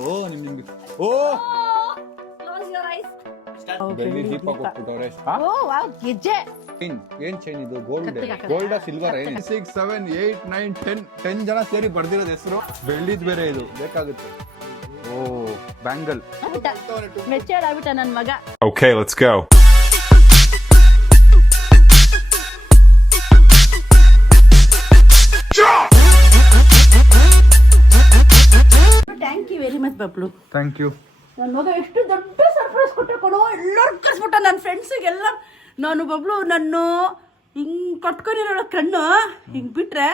ಓ ನಿಮ್ಗೆ ಓ Close your eyes. ಬೆಳ್ಳಿ ದೀಪ ಕೊಟ್ಬಿಟ್ಟವ್ರೆ. Oh wow, ಗೆಜ್ಜೆ. ಏನ್ ಚೈನ್ ಇದು? ಗೋಲ್ಡ್ ಕತ್ತಿಗೆ ಹಾಕೋದು. ಗೋಲ್ಡ್ ಸಿಲ್ವರ್ 6 7 8 9 10 ಜನ ಸೇರಿ ಬರ್ದಿರೋದು ಹೆಸರು. ಬೆಳ್ಳಿದ್ ಬೇರೆ ಇದು ಬೇಕಾಗುತ್ತೆ. ಓ ಬ್ಯಾಂಗಲ್. ಮೆಚ್ಚೇಡ್ ಆಗ್ಬಿಟ್ಟ ನನ್ ಮಗ. Okay, let's go. Thank you very much Bablu. Thank you. ನನ್ನ ಮಗ ಎಷ್ಟು ದೊಡ್ಡ ಸರ್ಪ್ರೈಸ್ ಕೊಟ್ಟ ಕೊಡೋ, ಎಲ್ಲರೂ ಕರ್ಸ್ಬಿಟ್ಟ ನನ್ನ ಫ್ರೆಂಡ್ಸಿಗೆಲ್ಲ. ನಾನು ಬಬ್ಲು ನನ್ನ ಹಿಂಗ್ ಕಟ್ಕೊಂಡಿರೋ ಕಣ್ಣು ಹಿಂಗ್ ಬಿಟ್ರೆ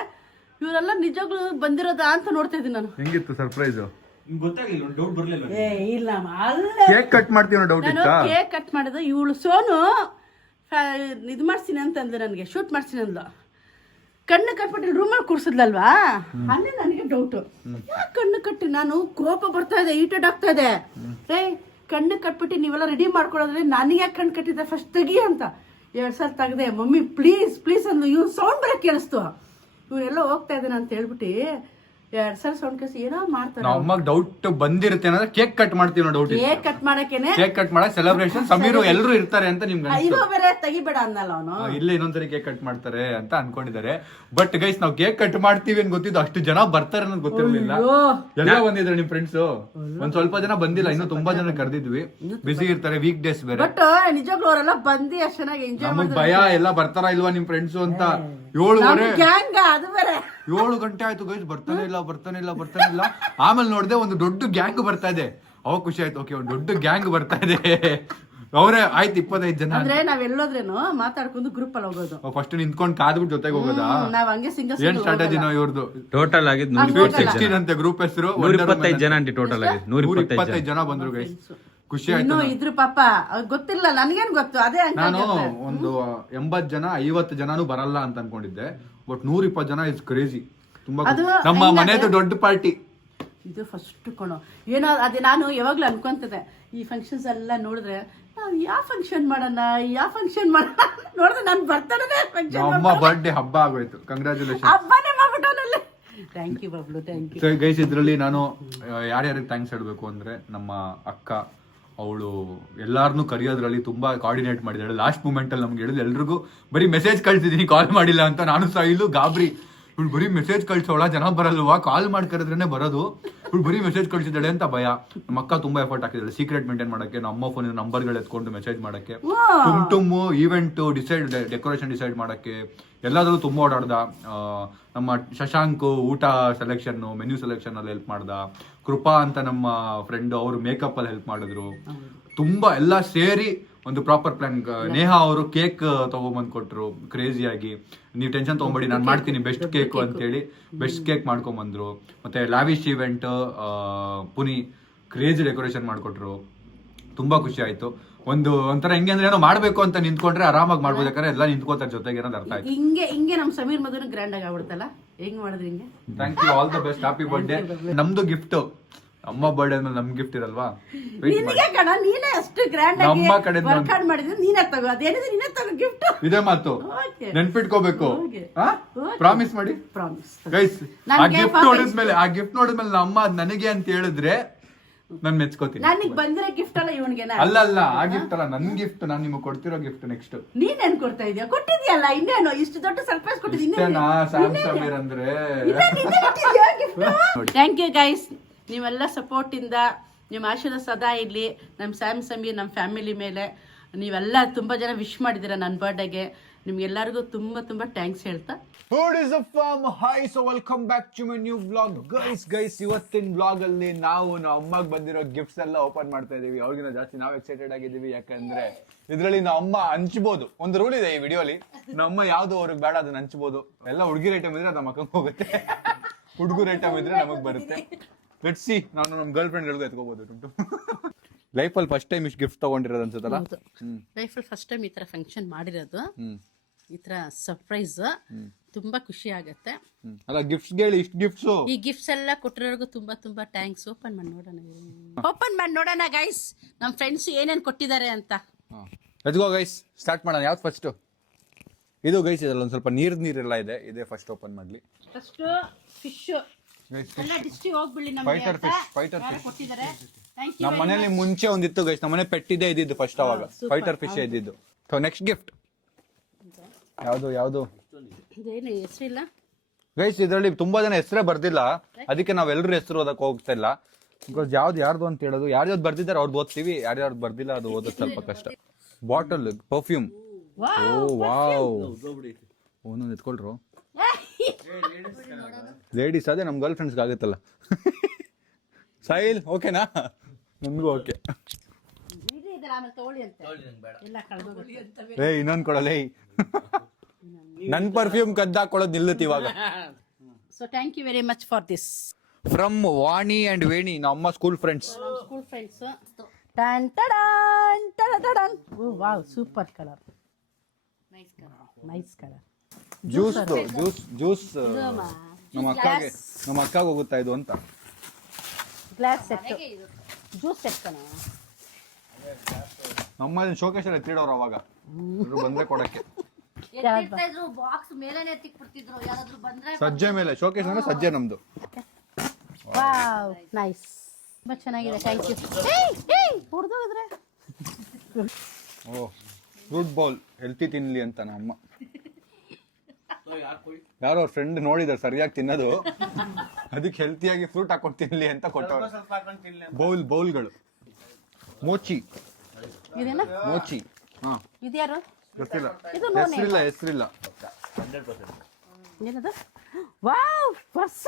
ಇವರೆಲ್ಲ ನಿಜವಾಗ್ಲೂ ಬಂದಿರೋದ ಅಂತ ನೋಡ್ತಾ ಇದ್ದೀನಿ ನಾನು. ಹೆಂಗಿತ್ತು ಸರ್ಪ್ರೈಸ್? ಗೊತ್ತಾಗ್ಲಿಲ್ಲ, ಡೌಟ್ ಬರ್ಲಿಲ್ಲ. ಏ ಇಲ್ಲ ಕೇಕ್ ಕಟ್ ಮಾಡ್ತೀವಿ ಡೌಟ್ ನಾನು ಇತ್ತಾ? ಕೇಕ್ ಕಟ್ ಮಾಡಿದ ಇವಳು ಸೋನು ಇದು ಮಾಡ್ತೀನಿ ಅಂತಂದ್ರೆ ನನಗೆ ಶೂಟ್ ಮಾಡ್ತೀನಿ ಅಂದ್ಲು. ಕಣ್ಣು ಕಟ್ಬಿಟ್ಟು ರೂಮಲ್ಲಿ ಕೂರ್ಸಿದ್ಲಲ್ವಾ, ಅಲ್ಲೇ ನನಗೆ ಡೌಟು. ಯಾಕೆ ಕಣ್ಣು ಕಟ್ಟಿ ನಾನು ಕೋಪ ಬರ್ತಾ ಇದೆ, ಈಟೆಡ್ ಆಗ್ತಾ ಇದೆ. ಏ ಕಣ್ಣು ಕಟ್ಬಿಟ್ಟು ನೀವೆಲ್ಲ ರೆಡಿ ಮಾಡ್ಕೊಳ್ಳೋದ್ರೆ ನನಗೆ ಯಾಕೆ ಕಣ್ಣು ಕಟ್ಟಿದ್ದೆ, ಫಸ್ಟ್ ತೆಗಿ ಅಂತ 2 ಸಲ ತೆಗ್ದೆ. ಮಮ್ಮಿ ಪ್ಲೀಸ್ ಪ್ಲೀಸ್ ಅಂದ್ಲು. ಇವ್ನು ಸೌಂಡ್ ಬರೋ ಕೇಳಿಸ್ತು. ಇವರೆಲ್ಲ ಹೋಗ್ತಾ ಇದ್ದಾನೆ ಅಂತ ಹೇಳ್ಬಿಟ್ಟು 2 ಸಲ ಸೌಂಡ್ ಕೇಳಿಸಿ ಏನೋ ಮಾಡ್ತಾರೆ. ಅಮ್ಮಗ್ ಡೌಟ್ ಬಂದಿರುತ್ತೆ ಅಂದ್ರೆ ಕೇಕ್ ಕಟ್ ಮಾಡ್ತೀವಿ ಡೌಟ್. ಕೇಕ್ ಕಟ್ ಮಾಡಕ್ಕೇನೆ, ಕೇಕ್ ಕಟ್ ಮಾಡಕ್ ಸೆಲೆಬ್ರೇಷನ್ ಸಮೀರು ಎಲ್ಲರೂ ಇರ್ತಾರೆ ಅಂತ ನಿಮ್ಗೆ ಇದು ಬೇರೆ ತೆಗಿಬೇಡ ಅನ್ನಲ್ಲ ಅವನು. ಇಲ್ಲ ಇನ್ನೊಂದ್ಸರಿ ಕೇಕ್ ಕಟ್ ಮಾಡ್ತಾರೆ ಅಂತ ಅನ್ಕೊಂಡಿದ್ದಾರೆ. ಬಟ್ ಗೈಸ್ ನಾವು ಕೇಕ್ ಕಟ್ ಮಾಡ್ತೀವಿ ಅಂತ ಗೊತ್ತಿದ್ದು, ಅಷ್ಟು ಜನ ಬರ್ತಾರೆ ಅನ್ನೋದು ಗೊತ್ತಿರಲಿಲ್ಲ. ಎಲ್ಲ ಬಂದಿದ್ರು ನಿಮ್ ಫ್ರೆಂಡ್ಸ್, ಒಂದ್ ಸ್ವಲ್ಪ ಜನ ಬಂದಿಲ್ಲ, ಇನ್ನು ತುಂಬಾ ಜನ ಕರೆದಿದ್ವಿ. ಬಿಸಿ ಇರ್ತಾರೆ, ವೀಕ್ ಡೇಸ್ ಬೇರೆ. ಬಟ್ ನಿಜವಾಗ್ಲೂ ಅವರೆಲ್ಲ ಬಂದು ಅಷ್ಟು ಚೆನ್ನಾಗಿ ಎಂಜಾಯ್ ನಮಗ್ ಭಯ ಎಲ್ಲ ಬರ್ತಾರ ಇಲ್ವಾ ನಿಮ್ ಫ್ರೆಂಡ್ಸ್ ಅಂತ. 7:30 ಗ್ಯಾಂಗ್ ಅದು ಬೇರೆ. 7 ಗಂಟೆ ಆಯ್ತು ಗೈಸ್, ಬರ್ತಾನೆ ಇಲ್ಲ. ಆಮೇಲೆ ನೋಡ್ದೆ ಒಂದು ದೊಡ್ಡ ಗ್ಯಾಂಗ್ ಬರ್ತಾ ಇದೆ. ಅವಾಗ ಖುಷಿ ಆಯ್ತು, ಓಕೆ ಒಂದು ದೊಡ್ಡ ಗ್ಯಾಂಗ್ ಬರ್ತಾ ಇದೆ. ಅವರೇ ಆಯ್ತು 25 ಜನ. ಅಂದ್ರೆ ನಾವ್ ಎಲ್ಲೋದ್ರೇನು ಮಾತಾಡ್ಕೊಂಡು ಗ್ರೂಪ್ ಅಲ್ಲಿ ಹೋಗೋದು. ಫಸ್ಟ್ ನಿಂತ್ಕೊಂಡು ಕಾದ್ಬಿಟ್ಟು ಜೊತೆಗೆ ಹೋಗೋದಾ? ನಾವ್ ಹಂಗೆ ಸಿಂಗಲ್ ಏನ್ ಸ್ಟ್ರಾಟಜಿನೋ ಇವ್ರದ್ದು? ಟೋಟಲ್ ಆಗಿದ್ 16 ಅಂತೆ ಗ್ರೂಪ್ ಹೆಸರು. 125 ಜನ ಅಂಟಿ ಟೋಟಲ್ ಆಗಿದ್ 125 ಜನ ಬಂದ್ರು ಗೈಸ್. ಖುಷಿ ಆಯ್ತು. ಇನ್ನು ಇದ್ರು ಪಾಪ ಅವ್ರ್ ಗೊತ್ತಿಲ್ಲ, ನನ್ಗೇನ್ ಗೊತ್ತು. ಅದೇ ನಾನು ಒಂದು 80 ಜನ 50 ಜನನು ಬರಲ್ಲ ಅಂತ ಅನ್ಕೊಂಡಿದ್ದೆ. ಬಟ್ 120 ಜನ ಇಸ್ ಕ್ರೇಜಿ. ತುಂಬಾ ನಮ್ಮ ಮನೆದು ದೊಡ್ಡ ಪಾರ್ಟಿ ಇದು ಫಸ್ಟ್ ಕಣೋ. ಏನೋ ಅದೇ ನಾನು ಯಾವಾಗ್ಲೂ ಅನ್ಕೊಂತಿದ್ದೆ, ಈ ಫಂಕ್ಷನ್ಸ್ ಎಲ್ಲ ನೋಡಿದ್ರೆ ನಾವ್ ಯಾವ ಫಂಕ್ಷನ್ ಮಾಡೋಣ ನೋಡಿದ್ರೆ ನಾನು ಬರ್ತಾನೆ ನಮ್ಮ ಬರ್ಡೇ ಹಬ್ಬ ಆಗೋಯ್ತು. ಕಂಗ್ರಾಚುಲೇಷನ್. ಹಬ್ಬನೇ ಮಾಡ್ಬಿಟ್ಟವನಲ್ಲಿ. Thank you Bablu, thank you guys. ಇದ್ರಲ್ಲಿ ನಾನು ಯಾರ್ಯಾರಿಗೆ ಥ್ಯಾಂಕ್ಸ್ ಹೇಳ್ಬೇಕು ಅಂದ್ರೆ, ನಮ್ಮ ಅಕ್ಕ, ಅವಳು ಎಲ್ಲಾರನ್ನೂ ಕರೆಯೋದ್ರಲ್ಲಿ ತುಂಬಾ ಕೋಆರ್ಡಿನೇಟ್ ಮಾಡಿದಾಳೆ. ಲಾಸ್ಟ್ ಮೂಮೆಂಟ್ ಅಲ್ಲಿ ನಮ್ಗೆ ಹೇಳಿದ್ರು ಎಲ್ರಿಗೂ ಬರೀ ಮೆಸೇಜ್ ಕಳ್ಸಿದೀನಿ, ಕಾಲ್ ಮಾಡಿಲ್ಲ ಅಂತ. ನಾನು ಸಹ ಇಲ್ಲೂ ಗಾಬರಿ, ಇವ್ಳು ಬರೀ ಮೆಸೇಜ್ ಕಳ್ಸೋಳ, ಜನ ಬರಲ್ವಾ, ಕಾಲ್ ಮಾಡಿ ಕರೆದ್ರೇನೆ ಬರೋದು, ಇವ್ಳು ಬರೀ ಮೆಸೇಜ್ ಕಳ್ಸಿದ್ದಾಳೆ ಅಂತ ಭಯ. ನಮ್ಮ ಅಕ್ಕ ತುಂಬಾ ಎಫರ್ಟ್ ಹಾಕಿದ್ದಾಳೆ ಸೀಕ್ರೆಟ್ ಮೇಂಟೈನ್ ಮಾಡಕ್ಕೆ, ನಮ್ಮ ಫೋನಿನ ನಂಬರ್ಗಳು ಎತ್ಕೊಂಡು ಮೆಸೇಜ್ ಮಾಡಕ್ಕೆ, ಟುಮ್ ಈವೆಂಟ್ ಡೆಕೋರೇಷನ್ ಡಿಸೈಡ್ ಮಾಡಕ್ಕೆ, ಎಲ್ಲಾದ್ರೂ ತುಂಬಾ ಓಡಾಡ್ದ. ನಮ್ಮ ಶಶಾಂಕ್ ಊಟ ಸೆಲೆಕ್ಷನ್, ಮೆನ್ಯೂ ಸೆಲೆಕ್ಷನ್ ಅಲ್ಲಿ ಹೆಲ್ಪ್ ಮಾಡ್ದ. ಕೃಪಾ ಅಂತ ನಮ್ಮ ಫ್ರೆಂಡ್, ಅವರು ಮೇಕಪ್ ಅಲ್ಲಿ ಹೆಲ್ಪ್ ಮಾಡಿದ್ರು. ತುಂಬಾ ಎಲ್ಲ ಸೇರಿ ಒಂದು ಪ್ರಾಪರ್ ಪ್ಲಾನ್. ನೇಹಾ ಅವರು ಕೇಕ್ ತಗೊಂಬಂದ್ ಕೊಟ್ರು ಕ್ರೇಜಿಯಾಗಿ. ನೀವು ಟೆನ್ಷನ್ ತಗೊಂಬೇಡಿ, ನಾನು ಮಾಡ್ತೀನಿ ಬೆಸ್ಟ್ ಕೇಕ್ ಅಂತೇಳಿ ಬೆಸ್ಟ್ ಕೇಕ್ ಮಾಡ್ಕೊಂಬಂದ್ರು. ಮತ್ತೆ ಲಾವಿಶ್ ಇವೆಂಟ್ ಪುನಿ ಕ್ರೇಜಿ ಡೆಕೋರೇಷನ್ ಮಾಡ್ಕೊಟ್ರು. ತುಂಬಾ ಖುಷಿ ಆಯ್ತು. ಒಂಥರ ಹೆಂಗೆ ಅಂದ್ರೆ ಏನೋ ಮಾಡ್ಬೇಕು ಅಂತ ನಿಂತ್ಕೊಂಡ್ರೆ ಆರಾಮಾಗಿ ಮಾಡ್ಬೋದು, ಯಾಕಂದ್ರೆ ಎಲ್ಲ ನಿಂತ್ಕೋತಾರೆ ಜೊತೆಗೆ ಅನ್ನೋದು ಅರ್ಥ ಆಯ್ತು. ಹಿಂಗೆ ನಮ್ ಸಮೀರ್ ಮದುವೆ ಗ್ರ್ಯಾಂಡ್ ಆಗಿ ಆಗ್ಬಿಡ್ತಲ್ಲ, ಹೆಂಗ್ ಮಾಡಿದ್ರಿ ಹಿಂಗೆ. Thank you, all the best, happy birthday. ನಮ್ದು ಗಿಫ್ಟ್, ಅಮ್ಮ ಬರ್ಡೇ ಅಂದ್ರೆ ನಮ್ ಗಿಫ್ಟ್ ಇರಲ್ವಾ? ನಿನಗೆ ಕಣ, ನೀನೇ ಅಷ್ಟು ಗ್ರ್ಯಾಂಡ್ ಆಗಿ ನಮ್ಮ ಕಡೆಯಿಂದ ವರ್ಕ್ ಮಾಡಿದ್ರೆ ನೀನೇ ತಗೋ. ಅದೇನಿದೆ ನೀನೇ ತಗೋ ಗಿಫ್ಟ್. ಇದೇ ಮಾತು ನೆನ್ಪಿಟ್ಕೋಬೇಕು. ಪ್ರಾಮಿಸ್ ಮಾಡಿ ಪ್ರಾಮಿಸ್ ಗೈಸ್. ಆ ಗಿಫ್ಟ್ ನೋಡಿದ್ಮೇಲೆ ನಮ್ಮ ಅದ್ ನನಗೆ ಅಂತ ಹೇಳಿದ್ರೆ ನಾನ್ ಮೆಚ್ಕೋತೀನಿ. ನನಗ್ ಬಂದಿರೋ ಗಿಫ್ಟ್ ಅಲ್ಲ ಇವನ್ಗೆ. ಅಲ್ಲ ಆ ಗಿಫ್ಟ್ ಅಲ್ಲ, ನನ್ ಗಿಫ್ಟ್, ನಾನ್ ನಿಮ್ಗೆ ಕೊಡ್ತಿರೋ ಗಿಫ್ಟ್ ನೆಕ್ಸ್ಟ್. ನೀನೇನ್ ಕೊಡ್ತಾ ಇದೀಯ? ಕೊಟ್ಟಿದ್ಯಲ್ಲ, ಇನ್ನೇನು ಇಷ್ಟು ದೊಡ್ಡ ಸರ್ಪ್ರೈಸ್ ಕೊಟ್ಟಿದ್ದೀನಿ. ಸ್ಯಾಮ್ ಸಮೀರ್ ಅಂದ್ರೆ ಥ್ಯಾಂಕ್ ಯು ಗೈಸ್. ನೀವೆಲ್ಲ ಸಪೋರ್ಟ್ ಇಂದ ನಿಮ್ಮ ಆಶೀರ್ವಾದ ಸದಾ ಇರ್ಲಿ ನಮ್ಮ ಸ್ಯಾಮ್ ಸಮೀರ್, ನಮ್ಮ ಫ್ಯಾಮಿಲಿ ಮೇಲೆ. ನೀವೆಲ್ಲ ತುಂಬಾ ಜನ ವಿಶ್ ಮಾಡಿದ್ದೀರಾ ನನ್ನ ಬರ್ಡೇಗೆ. ನಿಮ್ಗೆಲ್ಲರಿಗೂ ತುಂಬಾ ತುಂಬಾ ಥ್ಯಾಂಕ್ಸ್ ಹೇಳ್ತಾ, food is a farm. Hi, so welcome back to my new vlog. Guys ಇವತ್ತಿನ ವ್ಲಾಗ್ ಅಲ್ಲಿ ನಾವು ನಮ್ಮ ಅಮ್ಮಗೆ ಬಂದಿರೋ ಗಿಫ್ಟ್ಸ್ ಎಲ್ಲ ಓಪನ್ ಮಾಡ್ತಾ ಇದೀವಿ. ಅವ್ರಿಗಿಂತ ಜಾಸ್ತಿ ನಾವು ಎಕ್ಸೈಟೆಡ್ ಆಗಿದ್ದೀವಿ, ಯಾಕಂದ್ರೆ ಇದ್ರಲ್ಲಿ ನಮ್ಮ ಅಮ್ಮ ಹಂಚ್ಬೋದು. ಒಂದು ರೂಲ್ ಇದೆ ಈ ವಿಡಿಯೋಲಿ, ನಮ್ಮ ಯಾವ್ದು ಅವ್ರಿಗೆ ಬೇಡ ಅದನ್ನ ಹಂಚ್ಬೋದು. ಎಲ್ಲ ಹುಡುಗಿರ ಐಟಮ್ ಇದ್ರೆ ನಮ್ಮ ಅಕ್ಕಂಗೆ ಹೋಗುತ್ತೆ, ಹುಡುಗರ ಐಟಮ್ ಇದ್ರೆ ನಮಗ್ ಬರುತ್ತೆ. ಲೆಟ್ಸ್ ಸಿ, ನಾನು ನಮ್ಮ ಗರ್ಲ್ ಫ್ರೆಂಡ್ ಗಳಿಗೂ ಎತ್ಕೋಬಹುದು. ಲೈಫಲ್ಲಿ ಫಸ್ಟ್ ಟೈಮ್ ಇಷ್ಟು ಗಿಫ್ಟ್ ತಗೊಂಡಿರೋದು ಅನ್ಸುತ್ತಲ್ಲ? ಲೈಫಲ್ಲಿ ಫಸ್ಟ್ ಟೈಮ್ ಈ ತರ ಫಂಕ್ಷನ್ ಮಾಡಿರೋದು, ಈ ತರ ಸರ್ಪ್ರೈಸ್. ತುಂಬಾ ಖುಷಿ ಆಗತ್ತೆ. ಅಲ್ಲ ಗಿಫ್ಟ್ಸ್ ಹೇಳಿ, ಇಷ್ಟು ಗಿಫ್ಟ್ಸ್, ಈ ಗಿಫ್ಟ್ಸ್ ಎಲ್ಲ ಕೊಟ್ಟಿರೋರ್ಗು ತುಂಬಾ ತುಂಬಾ ಥ್ಯಾಂಕ್ಸ್. ಓಪನ್ ಮಾಡಿ ನೋಡೋಣ ಗೈಸ್, ನಮ್ಮ ಫ್ರೆಂಡ್ಸ್ ಏನೇನ್ ಕೊಟ್ಟಿದ್ದಾರೆ ಅಂತ. ಲೆಟ್ಸ್ ಗೋ ಗೈಸ್, ಸ್ಟಾರ್ಟ್ ಮಾಡೋಣ. ಯಾವ್ದು ಫಸ್ಟ್? ಇದು ಗೈಸ್, ಇದರಲ್ಲಿ ಒಂದು ಸ್ವಲ್ಪ ನೀರೆಲ್ಲ ಇದೆ. ಇದೇ ಫಸ್ಟ್ ಓಪನ್ ಮಾಡ್ಲಿ. ಫಸ್ಟ್ ಫಿಶ್ ಎಲ್ಲ ಡಿಸ್ಟ್ರಿ ಹೋಗ್ಬಿಡಿ Fighter ನಮಗೆ fish, fighter ಯಾರೋ fish. ಕೊಟ್ಟಿದ್ದಾರೆ ಥ್ಯಾಂಕ್ ಯು ನಮ್ಮ ಮನೇಲಿ ಮುಂಚೆ ಒಂದಿತ್ತು ಗೈಸ್ ನಮ್ಮ ಮನೆ ಪೆಟ್ಟಿದೆ ಇದ್ದಿದ್ದು ಫಸ್ಟ್ ಅವಾಗ super. ಫೈಟರ್ ಫಿಶ್ ಇದ್ದಿದ್ದು ಸೊ ನೆಕ್ಸ್ಟ್ ಗಿಫ್ಟ್ ಯಾವುದು ಇದೇನು ಹೆಸರಿಲ್ಲ ಗೈಸ್ ಇದರಲ್ಲಿ ತುಂಬಾ ಜನ ಹೆಸರೇ ಬರ್ದಿಲ್ಲ ಅದಕ್ಕೆ ನಾವೆಲ್ಲರೂ ಹೆಸರು ಓದಕ್ ಹೋಗ್ತಾ ಇಲ್ಲ ಬಿಕಾಸ್ ಯಾರ್ದು ಅಂತ ಹೇಳೋದು ಯಾರ್ಯಾವ್ದು ಬರ್ದಿದ್ದಾರೆ ಅವ್ರದ್ದು ಓದ್ತೀವಿ ಯಾರ್ಯಾವ್ದು ಬರ್ದಿಲ್ಲ ಅದು ಓದೋದು ಸ್ವಲ್ಪ ಕಷ್ಟ ಬಾಟಲ್ ಪರ್ಫ್ಯೂಮ್ ಓ ವಾವ್ ಒಂದೊಂದು ಎತ್ಕೊಳ್ರು ಲೇಡೀಸ್ ಅದೇ ನಮ್ ಗರ್ಲ್ ಫ್ರೆಂಡ್ಸ್ಗೆ ಆಗುತ್ತಲ್ಲ ಸಾಯಿಲ್ ಓಕೆನಾ ನಮಗೂ ಓಕೆ ಆಮೇಲೆ ತಗೊಳ್ಳಿ ಅಂತ ಎಲ್ಲ ಕಳೆದೋಗುತ್ತೆ ಏ ಇನ್ನೊಂದು ಕೊಡಲೇ ನನ್ ಪರ್ಫ್ಯೂಮ್ ಕದ್ದಾಕೊಳ್ಳೋದು ನಿಲ್ಲುತ್ತೆ ಇವಾಗ so thank you very much for this from Vani and Veni ನಮ್ಮ ಸ್ಕೂಲ್ ಫ್ರೆಂಡ್ಸ್ ಸ್ಕೂಲ್ ಫ್ರೆಂಡ್ಸ್ ಟನ್ ಟಡನ್ ಟಡನ್ oh wow super colour nice colour juice juice ನಮ್ಮ ಅಕ್ಕಗೆ ಹೋಗುತ್ತಾ ಇದು ಅಂತ ಗ್ಲಾಸ್ ಸೆಟ್ ಜ್ಯೂಸ್ ಸೆಟ್ ಕಣ ನಮ್ಮಲ್ಲಿ ಶೋಕೇಶ್ ಎತ್ತಿಡೋರು ಅವಾಗ ಇವ್ರು ಬಂದ್ರೆ ಕೊಡಕ್ಕೆ ಬಾಕ್ಸ್ ಮೇಲೆನೆ ಎತ್ತಿಕ್ಬಿಡ್ತಿದ್ರು ಯಾರಾದ್ರೂ ಬಂದ್ರೆ ಸಜ್ಜೆ ಮೇಲೆ ಶೋಕೇಶ್ ಅಂದ್ರೆ ಸಜ್ಜೆ ನಮ್ದು ವಾವ್ ನೈಸ್ ತುಂಬಾ ಚೆನ್ನಾಗಿದೆ ಥ್ಯಾಂಕ್ ಯು ಹೊಡೆದೋದ್ರೆ ಓ ಫ್ರೂಟ್ ಬೌಲ್ ಹೆಲ್ತಿ ತಿನ್ಲಿ ಅಂತ ನಮ್ಮ ಯಾರೋ ಅವ್ರ ಫ್ರೆಂಡ್ ನೋಡಿದಾರೆ ಸರಿಯಾಗಿ ತಿನ್ನೋದು ಅದಕ್ಕೆ ಹೆಲ್ತಿಯಾಗಿ ಫ್ರೂಟ್ ಹಾಕೊಂಡು ತಿನ್ಲಿ ಅಂತ ಕೊಟ್ಟವ್ರು ಬೌಲ್ಗಳು ಮೋಚಿ ಇದೇನಾ ಮೋಚಿ ಹಾ ಇದ್ಯಾರು ಗೊತ್ತಿಲ್ಲ ಇದು no name. ಹೆಸರಿಲ್ಲ ಏನದು ವಾವ್ ಪರ್ಸ್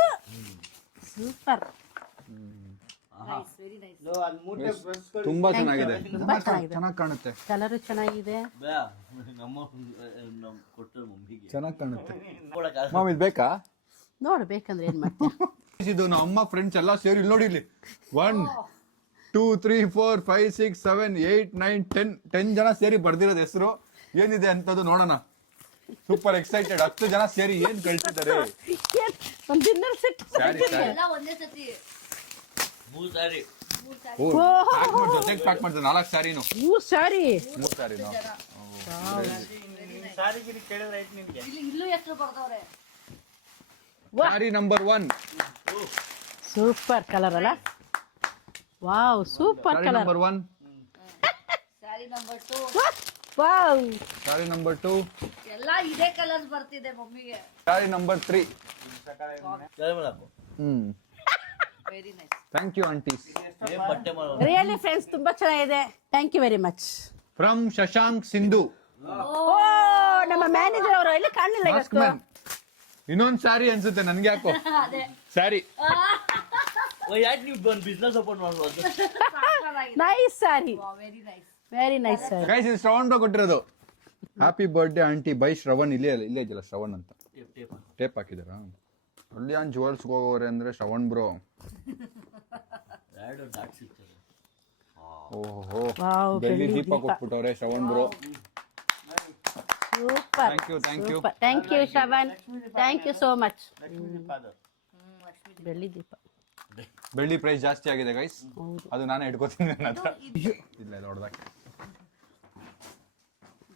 ಸೂಪರ್ ತುಂಬಾ ಚೆನ್ನಾಗಿದೆ ತುಂಬಾ ಚೆನ್ನಾಗಿದೆ. ಚೆನ್ನಾಗಿ ಕಾಣುತ್ತೆ ಕಲರ್ ಚೆನ್ನಾಗಿದೆ ಚೆನ್ನಾಗಿ ಕಾಣುತ್ತೆ ಮಾಮ್ ಇದು ಬೇಕಾ ನೋಡು ಬೇಕಂದ್ರೆ ಏನ್ ಮಾಡ್ತೀಯ ಇದು ನಮ್ಮ ಅಮ್ಮ ಫ್ರೆಂಡ್ಸ್ ಎಲ್ಲ ಸೇರಿ ಇಲ್ಲಿ ನೋಡಿ ಇಲ್ಲಿ 1 2 3 4 5 6 7 8 9 10 ಜನ ಸೇರಿ ಬರ್ದಿರೋದು ಹೆಸರು ಏನಿದೆ ಅಂತದ್ದು ನೋಡೋಣ ಸೂಪರ್ ಎಕ್ಸೈಟೆಡ್ 10 ಜನ ಸೇರಿ ಏನ್ ಕಳ್ಸಿದ್ದಾರೆ ಒಂದು ಡಿನ್ನರ್ ಸೆಟ್ ಸ್ಯಾರಿ ಎಲ್ಲ ಒಂದೇ ಸತಿ ಜೊತೆಗೆ ಪ್ಯಾಕ್ ಮಾಡ್ತಾರೆ 4 ಸ್ಯಾರಿನು ಸಾರಿ 3 ಸ್ಯಾರಿನು ಇಲ್ಲಿ ಇಲ್ಲೂ ಹೆಸರು ಬರ್ದವ್ರೆ ಸ್ಯಾರಿ ನಂಬರ್ 1 ಸೂಪರ್ ಕಲರ್ ಅಲ್ಲ wow super sari colour number 1 sari number 2 wow sari number 2 ಎಲ್ಲ ಇದೇ ಕಲರ್ಸ್ ಬರ್ತಿದೆ ಮಮ್ಮಿಗೆ sari number 3 very nice thank you aunties really friends ತುಂಬಾ ಚೆನ್ನಾಗಿದೆ thank you very much from Shashank Sindhu oh ನಮ್ಮ ಮ್ಯಾನೇಜರ್ ಅವರು ಇಲ್ಲಿ ಕಾಣಲಿಲ್ಲ ಮಾಸ್ಕ್ ಇವತ್ತು ಮ್ಯಾನ್ ಇನ್ನೊಂದು ಸ್ಯಾರಿ ಅನ್ಸುತ್ತೆ ನನ್ಗೆ ಯಾಕೋ ಸ್ಯಾರಿ ಯಾಕೆ ನೀವು ಒಂದು ಬಿಸ್ನೆಸ್ ಓಪನ್ ಮಾಡ್ಬೋದು nice sari very nice very nice sari guys ಇದು ಶ್ರವಣ್ ಬ್ರೋ ಕೊಟ್ಟಿರೋದು happy birthday aunty bye Shravan ಇಲ್ಲೇ ಇದೆಯಲ್ಲ ಶ್ರವಣ್ ಅಂತ ಟೇಪ್ ಹಾಕಿದಾರಾ ಕಲ್ಯಾಣ್ ಜುವೆಲ್ಸ್ಗೆ ಹೋಗೋರೆ ಅಂದ್ರೆ ಶ್ರವಣ್ ಬ್ರೋ ಓಹೋ ವಾವ್ ಬೆಳ್ಳಿ ದೀಪ ಕೊಟ್ಬಿಟ್ಟವ್ರೆ Shravan bro super thank you thank you Shravan thank you so much ಬೆಳ್ಳಿ ದೀಪ ಬೆಳ್ಳಿ ಪ್ರೈಸ್ ಜಾಸ್ತಿ ಆಗಿದೆ ಗೈಸ್ ಅದು ನಾನೇ ಇಟ್ಕೋತೀನಿ ನನ್ನ ಹತ್ರ ಇಲ್ಲ ದೊಡ್ಡದಾಗಿ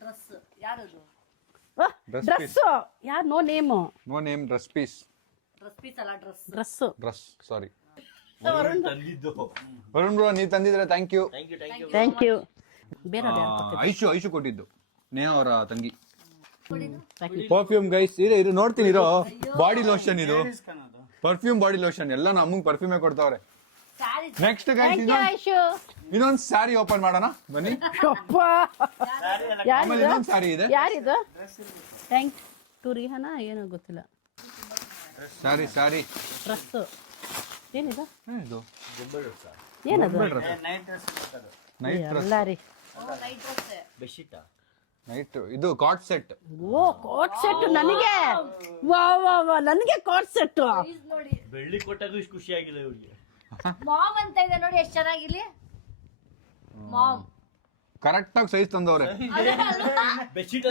ಡ್ರೆಸ್ ಯಾರದು Dress ಡ್ರೆಸ್ ಯಾರ್ no name no name dress piece dress piece ಅಲ್ಲ ಡ್ರೆಸ್ ಡ್ರೆಸ್ ಡ್ರೆಸ್ ಸಾರಿ ತಂದಿದ್ದು ವರುಣ್ ಬ್ರೋ ನೀವು ತಂದಿದ್ರೆ ಥ್ಯಾಂಕ್ ಯು ಥ್ಯಾಂಕ್ ಯು ಬೇರೆ ಐಶು ಕೊಟ್ಟಿದ್ದು ನೇಹ ಅವರ ತಂಗಿ ಪರ್ಫ್ಯೂಮ್ ಗೈಸ್ ಇದು ನೋಡ್ತೀನಿ ಇರೋ ಬಾಡಿ ಲೋಷನ್ ಇದು ಪರ್ಫ್ಯೂಮ್ ಬಾಡಿ ಲೋಷನ್ ಎಲ್ಲ ನಮಗೆ ಪರ್ಫ್ಯೂಮೇ ಕೊಡ್ತಾವ್ರೆ sari next guys thank you Aishu ಇನ್ನೊಂದು ಸ್ಯಾರಿ ಓಪನ್ ಮಾಡೋಣ ಬನ್ನಿ ಆಮೇಲೆ ಇನ್ನೊಂದು ಸ್ಯಾರಿ ಇದೆ ಯಾರಿದು ಥ್ಯಾಂಕ್ ಟು ರಿಹಾನ ಏನೋ ಗೊತ್ತಿಲ್ಲ ಸ್ಯಾರಿ ಡ್ರೆಸ್ ಏನಿದು ಇದು ಏನದು ನೈಟ್ ಡ್ರೆಸ್ ಎಲ್ಲ ರೀ ನೈಟ್ ಡ್ರೆಸ್ ಬೆಡ್ಶೀಟ ನೈಟ್ ಇದು ಕಾಟ್ ಸೆಟ್ ಓ ಕೋಟ್ ಸೆಟ್ ನನಗೆ ವಾ ವಾ ವಾ ನನಗೆ ಕೋಟ್ ಸೆಟ್ ನೋಡಿ ಬೆಳ್ಳಿ ಕೊಟ್ಟಾಗೂ ಇಷ್ಟು ಖುಷಿ ಆಗಿಲ್ಲ ಇವ್ರಿಗೆ ಮಾಮ್ ಅಂತ ಇದೆ ನೋಡಿ ಎಷ್ಟು ಚೆನ್ನಾಗಿರ್ಲಿ ಮಾಮ್ ಕರೆಕ್ಟ್ ಆಗಿ ಸೈಜ್ ತಂದವ್ರೆ ಬೆಡ್ಶೀಟ್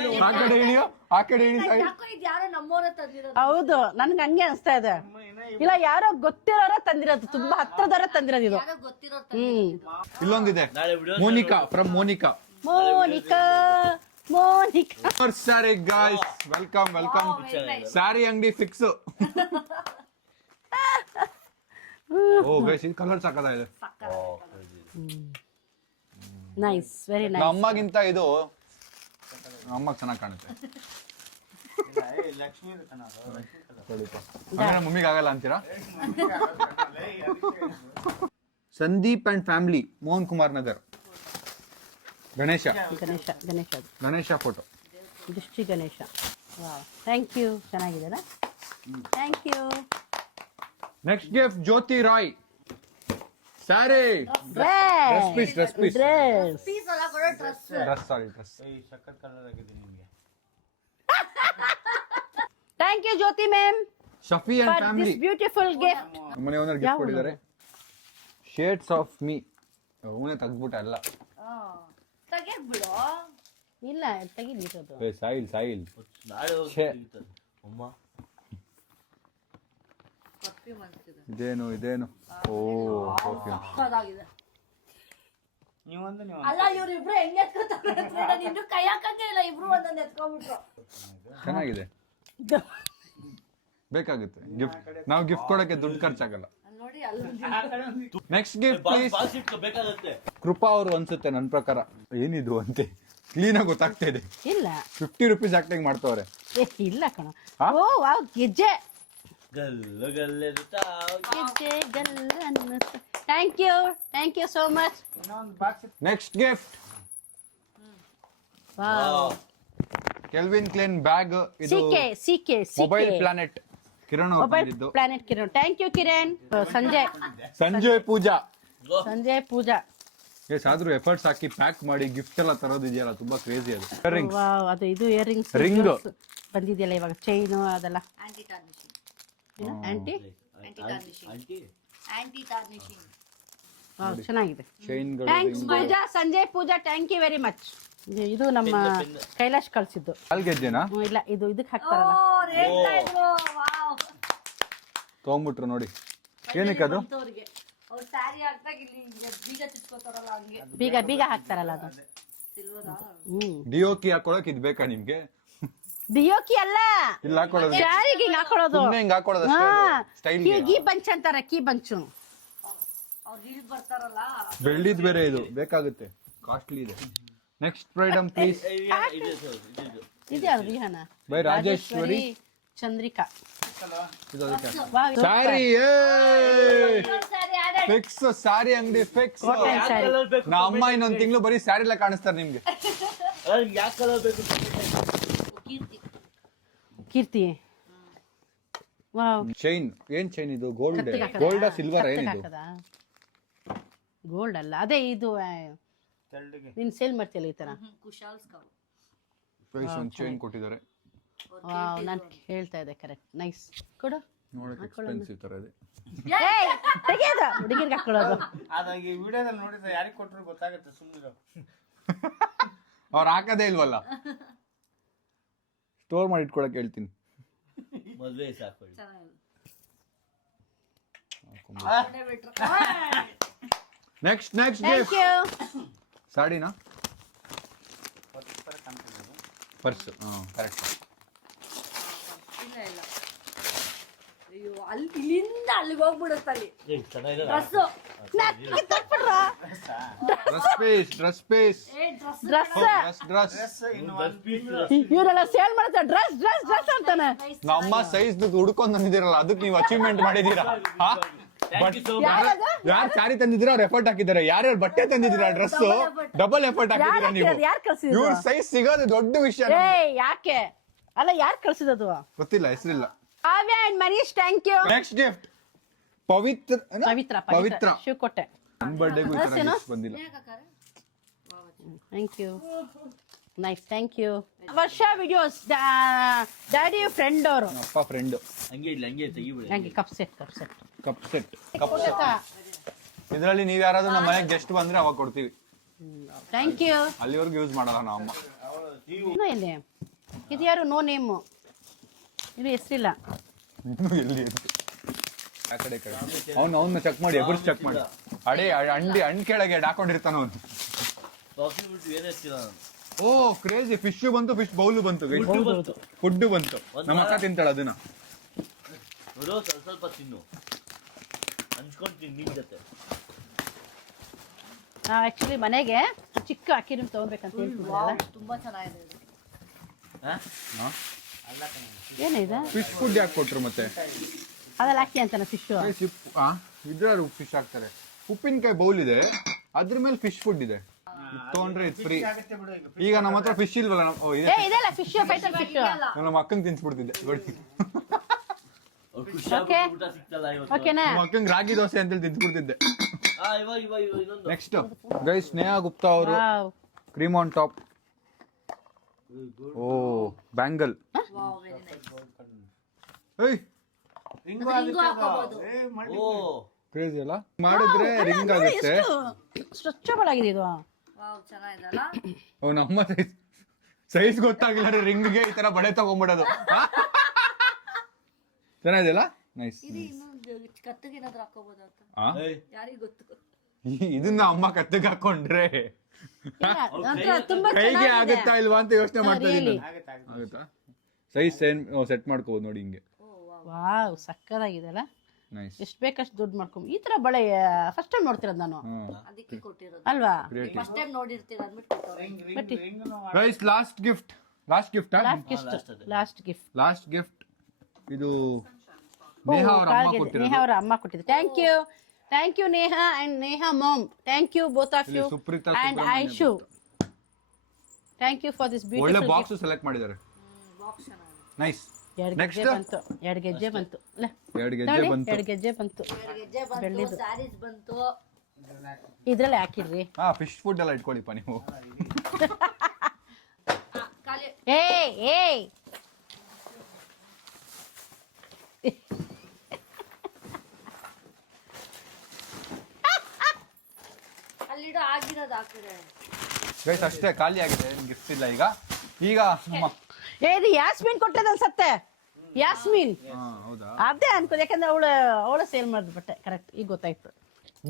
ಆ ಕಡೆ ಇಳಿ ಸೈಜ್ ಯಾಕೋ ಇದು ಯಾರೋ ನಮ್ಮೋರ ತಂದಿರೋದು ಹೌದು ನನ್ಗೆ ಹಂಗೆ ಅನ್ಸ್ತಾ ಇದೆ ಇಲ್ಲ ಯಾರೋ ಗೊತ್ತಿರೋರ ತಂದಿರೋದು ತುಂಬಾ ಹತ್ರದವರ ತಂದಿರೋದು ಇದು ಯಾರೋ ಗೊತ್ತಿರೋ ಇಲ್ಲೊಂದಿದೆ ನಾಳೆ video Monika from Monika sari guys welcome sari ಅಂಗಡಿ ಫಿಕ್ಸ್ ಓ ಗೈಸ್ ಇದು ಕಲರ್ ಸಾಕದಾಗಿದೆ. ನೈಸ್, ವೆರಿ ನಮ್ಮ ನೈಸ್. ಅಮ್ಮಗಿಂತ ಇದು ನಮ್ಮ ಅಮ್ಮಗೆ ಚೆನ್ನಾಗಿ ಕಾಣುತ್ತೆ. ಲಕ್ಷ್ಮೀ ಅಂದ್ರೆ ಮಮ್ಮಿಗೆ ಆಗಲ್ಲ ಅಂತೀರಾ? Sandeep and family, Mohan Kumar Nagar. Ganesha Ganesha photo. ದೃಷ್ಟಿ ಗಣೇಶ. Wow, thank you. ಚೆನ್ನಾಗಿದೆನಾ? Thank you. Next gift Jyoti Rai sari. Dress piece piece ಅಲ್ಲ ಕೊಡೋ ಡ್ರೆಸ್. ಡ್ರೆಸ್. ಸಖತ್ ಕಲರ್ ಆಗಿದೆ ನಿಮ್ಗೆ. Thank you Jyoti ma'am Shafi and for family. This beautiful gift. ಮನೆ ಓನರ್ ಗಿಫ್ಟ್ ಕೊಟ್ಟಿದ್ದಾರೆ. Shades of me. ಅವನೇ ತೆಗ್ದ್ಬಿಟ್ಟ ಎಲ್ಲ. ತೆಗೆದ್ಬಿಡು. ಇಲ್ಲ ತೆಗಿಲಿರೋದು. ಸಾಯಿಲ್ ನಾಳೆ ಹೋಗಿ ಛೆ. ತೆಗಿತಾರೆ. ಅಮ್ಮ ಪರ್ಫ್ಯೂಮ್ ಅನ್ಸಿದೆ. ಇದೇನು ಓ ಪರ್ಫ್ಯೂಮ್. ಅದಾಗಿದೆ. ನೀವೊಂದು ಅಲ್ಲ ಇವ್ರಿಬ್ರು ಹೆಂಗ್ ಎತ್ಕೋತಾರೆ ನಾನು ಇನ್ನು ಕೈ ಹಾಕಂಗೆ ಇಲ್ಲ. ಇಬ್ರು ಒಂದೊಂದು ಎತ್ಕೊಂಡ್ಬಿಟ್ರು. ಚೆನ್ನಾಗಿದೆ, ಬೇಕಾಗುತ್ತೆ ಗಿಫ್ಟ್. ನಾವು ಗಿಫ್ಟ್ ಕೊಡಕ್ಕೆ ದುಡ್ಡು ಖರ್ಚಾಗಲ್ಲ. ನೋಡಿ ಅಲ್ಲಿ ನೆಕ್ಸ್ಟ್ ಗಿಫ್ಟ್ ಪ್ಲೀಸ್. ಬಾಸ್ ಇಟ್ಕೋಬೇಕಾಗತ್ತೆ. ಕೃಪಾ ಅವರು ಅನ್ಸುತ್ತೆ ನನ್ನ ಪ್ರಕಾರ. ಏನಿದು ಅಂತೆ ಕ್ಲೀನ್ ಆಗಿ ಗೊತ್ತಾಗ್ತಾ ಇದೆ. ಇಲ್ಲ 50 ರೂಪೀಸ್ ಆಕ್ಟಿಂಗ್ ಮಾಡ್ತವ್ರೆ. ಇಲ್ಲ ಕಣ. ಹಾ? ಓ ವಾವ್, ಗೆಜ್ಜೆ ಗಲ್ಲೆ ಗೆಜ್ಜೆ ಗಲ್ಲ ಅನ್ನುತ್ತ. Thank you so much. Next gift wow, Calvin Klein bag. ಇದು ಸಿಕೆ ಮೊಬೈಲ್ ಪ್ಲಾನೆಟ್ ಕಿರಣ್ ಅವ್ರು ಮೊಬೈಲ್ ಬಂದಿದ್ದು. Planet Kiran. Thank you Kiran. Sanjay Pooja. ಆದ್ರೂ ಎಫರ್ಟ್ಸ್ ಹಾಕಿ ಪ್ಯಾಕ್ ಮಾಡಿ ಗಿಫ್ಟ್ ಎಲ್ಲ ತರೋದಿದೆಯಲ್ಲ, ತುಂಬಾ ಕ್ರೇಜಿ ಅದು. Earrings. ವಾವ್, ಅದು ಇದು ಇಯರಿಂಗ್ಸ್ Ring. ಬಂದಿದೆಯಲ್ಲ ಇವಾಗ, ಚೈನು ಅದೆಲ್ಲ. Anti tarnishing. Anti anti tarnishing. Wow, ಚೆನ್ನಾಗಿದೆ. ಚೈನ್ಗಳು, thanks Pooja, Sanjay Pooja, thank you very much. ಇದು ನಮ್ಮ ಕೈಲಾಶ್ ಕಳ್ಸಿದ್ದು. ಕಾಲ್ಗೆಜ್ಜೆನಾ ಇಲ್ಲ, ಇದು ಇದಕ್ಕೆ ಓ ಹಾಕ್ತಾರಲ್ಲ. ರೇಗ್ತಾ ಇದ್ರು. ವಾವ್. ತಗೊಂಡ್ಬಿಟ್ರು ನೋಡಿ. ಏನಕ್ಕೆ ಅದು? ಅವ್ರಿಗೆ ಅವ್ರು ಸ್ಯಾರಿ ಹಾಕ್ದಾಗ ಇಲ್ಲಿ ಬೀಗ ಚುಚ್ಕೋತಾರಲ್ಲ ಹಂಗೆ. ಬೀಗ ಹಾಕ್ತಾರಲ್ಲ ಅದು. ಸಿಲ್ವರಾ? ಡಿಯೋಕಿ ಹಾಕೊಳಕ್ ಇದ್ ಬೇಕಾ ನಿಮ್ಗೆ? ದಿಯೋಕಿ ಅಲ್ಲ, ಇಲ್ಲ ಹಾಕೊಳ್ಳೋದು. ಸ್ಯಾರಿಗೆ ಹಿಂಗ್ ಹಾಕೊಳ್ಳೋದು. ಸುಮ್ನೆ ಹಿಂಗ್ ಹಾಕೊಳ್ಳೋದು ಹಾ, ಸ್ಟೈಲ್. ಕೀ ಬಂಚ್ ಅಂತಾರೆ, ಕೀ ಬಂಚು. ಅವ್ರು ಇಲ್ಲಿ ಬರ್ತಾರಲ್ಲ. ಬೆಳ್ಳಿದ್ ಬೇರೆ ಇದು, ಬೇಕಾಗುತ್ತೆ, ಕಾಸ್ಟ್ಲಿ ಇದೆ. ನೆಕ್ಸ್ಟ್ ಫ್ರೈಡಮ್ ಪ್ಲೀಸ್ ಇದೆ ಅದು ರಿಹಾನ. ಬೈ ರಾಜೇಶ್ವರಿ ಚಂದ್ರಿಕಾ. ಇದು ಅದಕ್ಕೆ. ವಾವ್, ಇದು ಸ್ಯಾರಿ ಸ್ಯಾರಿ ಆಡೇ. ಫಿಕ್ಸ್, ಸ್ಯಾರಿ ಅಂಗಡಿ ಫಿಕ್ಸ್. Cotton saree. ಕಲರ್ ಬೇಕು? ನಾ ಅಮ್ಮ ಇನ್ನೊಂದ್ ತಿಂಗಳು ಬರೀ ಸ್ಯಾರಿ ಎಲ್ಲ ಕಾಣಿಸ್ತಾರೆ ನಿಮ್ಗೆ. ಯಾಕೆ ಕಲರ್ ಬೇಕು? ಕೀರ್ತಿ. ಕೀರ್ತಿ. Wow, chain. ಏನ್ ಚೈನ್ ಇದು? ಗೋಲ್ಡ್ ಕತ್ತಿಗೆ ಹಾಕದಾ? ಗೋಲ್ಡ್ ಸಿಲ್ವರ್ ಕತ್ತಿಗೆ ಏನಿದು? ಹಾಕದಾ? ಗೋಲ್ಡ್ ಅಲ್ಲ, ಅದೇ ಇದು ನೀನ್ ಸೇಲ್ ಮಾಡ್ತೀಯಲ್ಲ ಈ ತರ. ಕುಶಾಲ್ ಸ್ಕೌ. ಒಂದು ಚೈನ್ ಕೊಟ್ಟಿದ್ದಾರೆ. ವಾವ್, ನಾನು ಹೇಳ್ತಾ ಇದ್ದೆ, ಕರೆಕ್ಟ್. ನೈಸ್. ಕೊಡು. ನೋಡಕ್ಕೆ ಎಕ್ಸ್ಪೆನ್ಸಿವ್ ತರ ಇದೆ. ಏಯ್, ತೆಗಿಯೋದು ಹುಡುಗಿರ್ಗೆ ಹಾಕೊಳ್ಳೋದು. ಅದಾಗ ಈ ವಿಡಿಯೋದಲ್ಲಿ ನೋಡಿದ್ರೆ ಯಾರಿಗೆ ಕೊಟ್ಟರು ಗೊತ್ತಾಗುತ್ತೆ. ಸುಮ್ಮನೆ ಅವ್ರು ಹಾಕದೇ ಇಲ್ವಲ್ಲ. ಸ್ಟೋರ್ ಮಾಡಿ ಇಟ್ಕೊಳಕ್ ಹೇಳ್ತೀನಿ. ಮದ್ವೆ ಸಾಕೊಳ್ಳಿ. Next thank gift you. ಸಾಡಿನಾ? ಪರ್ಸ್. ಕರೆಕ್ಟ್. ಇಲ್ಲ ಇಲ್ಲ. ಅಯ್ಯೋ, ಅಲ್ಲಿ ಇಲ್ಲಿಂದ ಅಲ್ಲಿಗೆ ಹೋಗ್ಬಿಡುತ್ತೆ ಅಲ್ಲಿ ಚೆನ್ನಾಗಿದೆ. ಡ್ರೆಸ್ಸು. Dress piece. ಡ್ರೆಸ್ ಇನ್ನು ಒಂದು ಪೀಸ್ ಇವರೆಲ್ಲ ಸೇಲ್ ಮಾಡ್ತಾರೆ. ಡ್ರೆಸ್ ಅಂತಾನೆ. ನಮ್ಮ ಸೈಜ್ ಹುಡ್ಕೊಂಡ್ ಬಂದಿದ್ದೀರಲ್ಲ, ಅದಕ್ಕೆ ನೀವು ಅಚೀವ್ಮೆಂಟ್ ಮಾಡಿದೀರಾ. ಯಾರದು? ಯಾರು ಸ್ಯಾರಿ ತಂದಿದ್ದೀರಾ ಅವ್ರು ಎಫರ್ಟ್ ಹಾಕಿದ್ದಾರೆ. ಯಾರ್ಯಾರು ಬಟ್ಟೆ ತಂದಿದ್ದೀರಾ ಡ್ರೆಸ್ ಡಬಲ್ ಎಫರ್ಟ್ ಹಾಕಿದ್ದೀರಾ ನೀವು. ಯಾರು ಕಳ್ಸಿದ್ರು? ಇವ್ರ ಸೈಜ್ ಸಿಗೋದು ದೊಡ್ಡ ವಿಷಯ. ಏಯ್, ಯಾಕೆ ಅಲ್ಲ, ಯಾರು ಕಳ್ಸಿದದು? ಗೊತ್ತಿಲ್ಲ, ಹೆಸರಿಲ್ಲ. Kavya and Manish, thank you. Next gift Pavitra. Shivakote. ನನ್ನ ಬರ್ಡೇಗೂ ಈ ತರ ಏನು? gift ಬಂದಿಲ್ಲ. Thank you. Nice, thank you. ವರ್ಷ ವಿಡಿಯೋಸ್ ಡ್ಯಾಡಿ ಫ್ರೆಂಡ್ ಅವರು. ಅಪ್ಪ ಫ್ರೆಂಡ್. ಹಂಗೆ ಇಲ್ಲ, ಹಂಗೆ ತೆಗಿಬಿಡಿ. ನಂಗೆ ಕಪ್ ಸೆಟ್ ಕಪ್ ಸೆಟ್. ಇದ್ರಲ್ಲಿ ನೀವ್ ಯಾರಾದ್ರೂ ನಮ್ಮ ಮನೆಗೆ ಗೆಸ್ಟ್ ಬಂದ್ರೆ ಅವಾಗ ಕೊಡ್ತೀವಿ. Thank you. ಅಲ್ಲಿವರೆಗೂ ಯೂಸ್ ಮಾಡಲ್ಲ ನಾವು ಅಮ್ಮ. ಇನ್ನೂ ಇಲ್ಲಿ ಇದು ಯಾರು? No name. ಇದು ಹೆಸರಿಲ್ಲ. ಇನ್ನೂ ಎಲ್ಲಿ ಅಂತ ಆ ಕಡೆ ಅವ್ನ ಚೆಕ್ ಮಾಡಿ, ಎಬರ್ಸ್ ಚೆಕ್ ಮಾಡಿ. ಹಣ್ಣು ಕೆಳಗೆ ಹಾಕೊಂಡಿರ್ತಾನ ಅವ್ನು. ಕಾಫಿ ಬಿಟ್ಟು ಏನ್ ಹೇಳ್ತೀರ? ಓ ಕ್ರೇಜಿ. ಫಿಶ್ ಬಂತು, ಫಿಶ್ ಬೌಲು ಬಂತು, ಫುಡ್ ಬಂತು. ನಮ್ಮ ಅಕ್ಕ ತಿಂತಾಳ ಅದನ್ನ. ನೋಡು, ಸ್ವಲ್ಪ ಸ್ವಲ್ಪ ತಿನ್ನು. ಇಸ್ಕೊಂತೀನಿ ನಿಮ್ ಜೊತೆ. ನಾವು ಆಕ್ಚುಲಿ ಮನೆಗೆ ಚಿಕ್ಕ ಅಕ್ಕಿ ನಿಮ್ಗೆ ತಗೋಬೇಕಂತ ಹೇಳ್ತಿದ್ರಲ್ಲ. ತುಂಬಾ ಚೆನ್ನಾಗಿದೆ ಇದು. ಏನಿದೆ ಫಿಶ್ ಫುಡ್ ಯಾಕೆ ಕೊಟ್ರು ಮತ್ತೆ? ಅದ್ರಲ್ಲಿ ಹಾಕಿ ಅಂತಾನೆ ಫಿಶ್. ಇದ್ರಾರು ಫಿಶ್ ಹಾಕ್ತಾರೆ. ಉಪ್ಪಿನಕಾಯಿ ಬೌಲ್ ಇದೆ, ಅದ್ರ ಮೇಲೆ ಫಿಶ್ ಫುಡ್ ಇದೆ. ತೊಗೊಂಡ್ರೆ ಇದು ಫ್ರೀ. ಈಗ ನಮ್ಮ ಹತ್ರ ಫಿಶ್ ಇಲ್ವಲ್ಲ, ಏ ಇದೆಲ್ಲ ಫಿಶ್ ಫೈಟರ್ ಫಿಶ್. ನಮ್ಮ ಅಕ್ಕಂಗೆ ತಿನ್ಸ್ಬಿಡ್ತಿದ್ದೆ. ಅವ್ರ್ ಖುಷಿ Okay. ಆಗ್ಬಿಟ್ಟು ಊಟ ಸಿಕ್ತಲ್ಲ ಇವತ್ತು. ಓಕೆನಾ? ನಮ್ಮ ಅಕ್ಕಂಗೆ ರಾಗಿ ದೋಸೆ ಅಂತೇಳಿ ತಿನ್ಸ್ಬಿಡ್ತಿದ್ದೆ. ಇವಾಗ ಇನ್ನೊಂದು. ನೆಕ್ಸ್ಟ್ ಗೈಸ್, ಸ್ನೇಹ ಗುಪ್ತಾ ಅವರು wow. Cream on top. Oh bangle. Wow very nice. ಏಯ್ ರಿಂಗು ಹಾಕೋಬಹುದು. ಓ ಕ್ರೇಜಿ ಅಲ್ಲ, ಮಾಡಿದ್ರೆ ರಿಂಗ್ ಆಗುತ್ತೆ. ಸ್ಟ್ರೆಚಬಲ್ ಆಗಿದೆ ಇದು. ವಾವ್ ಚೆನ್ನಾಗಿದಲ್ಲ. ಓ ನಮ್ಮ ಸೈಜ್ ಗೊತ್ತಾಗಿಲ್ಲ ರಿಂಗ್ಗೆ ಈ ತರ ಬಳೆ ತಗೊಂಡ್ಬಿಡೋದು. ಚೆನ್ನಾಗಿದೆಯಲ್ಲ, ನೈಸ್. ಇದು ಇನ್ನೊಂದು ಕತ್ತಿಗೆ ಏನಾದ್ರು ಹಾಕೋಬಹುದು ಅಂತ ಏಯ್, ಯಾರಿಗ್ ಗೊತ್ತು. ಇದನ್ನ ಅಮ್ಮ ಕತ್ತಿಗೆ ಹಾಕೊಂಡ್ರೆ ಇಲ್ಲ, ಒಂಥರ ತುಂಬಾ ಕೈಗೆ ಚೆನ್ನಾಗಿದೆ. ಆಗುತ್ತಾ ಇಲ್ವಾ ಅಂತ ಯೋಚನೆ ಮಾಡ್ತಾ really. ಇದ್ದೀನಿ. ಆಗುತ್ತಾ? ಸೈಜ್ ಸೆಟ್ ಮಾಡ್ಕೋಬಹುದು ನೋಡಿ ಹಿಂಗೆ. ವಾವ್ ಸಕ್ಕತ್ತಾಗಿದೆ ಅಲ್ಲ. ನೈಸ್. ಎಷ್ಟು ಬೇಕಷ್ಟು ದುಡ್ಡು ಮಾಡ್ಕೊಂಡ್ ಈ ತರ ಬಳೆ ಫಸ್ಟ್ ಟೈಮ್ ನೋಡ್ತಿರೋದು ನಾನು, ಅದಕ್ಕೆ ಕೊಟ್ಟಿರೋದು. ಅಲ್ವಾ? ಫಸ್ಟ್ ಟೈಮ್ ನೋಡಿರ್ತೀರ ಅಂದ್ಬಿಟ್ಟು ಕೊಟ್ಟವ್ರೆ. But guys, last gift. Last gift ಇದು ನೇಹ ಅವ್ರ ಅಮ್ಮ ನೇಹ ಕೊಟ್ಟಿರೋದು. ಅವರ ಅಮ್ಮ ಕೊಟ್ಟಿದ್ದು. Thank you Neha and Neha mom. Thank you both of you Supreetha and Subrahmanya Aishu. Thank you for this ಒಳ್ಳೆ ಬ್ಯೂಟಿಫುಲ್ ಬಾಕ್ಸ್ ಸೆಲೆಕ್ಟ್ ಮಾಡಿದ್ದಾರೆ. ಬಾಕ್ಸ್ ಚೆನ್ನಾಗಿದೆ. ನೈಸ್. ಎರಡು ನೆಕ್ಸ್ಟ್ ಗೆಜ್ಜೆ ಬಂತು. ಎರಡು ಗೆಜ್ಜೆ ಬಂತು. ಎರಡು ಗೆಜ್ಜೆ ಬಂತು. ಗೆಜ್ಜೆ ಬಂತು, ಬೆಳ್ಳಿದು. ಸ್ಯಾರೀಸ್ ಬಂತು. ಇದ್ರಲ್ಲಿ ಹಾಕಿಡ್ರಿ. ಫಿಶ್ ಫುಡ್ ಎಲ್ಲ ಇಟ್ಕೊಳ್ಳಿಪ್ಪ ನೀವು. ಖಾಲಿ ಏಯ್ ಅಲ್ಲಿಡೋ ಆಗಿರೋದು ಹಾಕಿದೆ. ಗೈಸ್ ಅಷ್ಟೇ, ಖಾಲಿ ಆಗಿದೆ, ಗಿಫ್ಟ್ ಇಲ್ಲ ಈಗ. ನಮ್ಮ ಇದು ಯಾಸ್ಮಿನ್ ಕೊಟ್ಟದ ಅನ್ಸತ್ತೆ. ಯಾಸ್ಮಿನ್ ಹೌದಾ? ಅದೇ ಅನ್ಕೋದು, ಯಾಕಂದ್ರೆ ಅವಳು ಸೇಲ್ ಮಾಡಿದ್ ಬಟ್ಟೆ. ಕರೆಕ್ಟ್, ಈಗ ಗೊತ್ತಾಯ್ತು.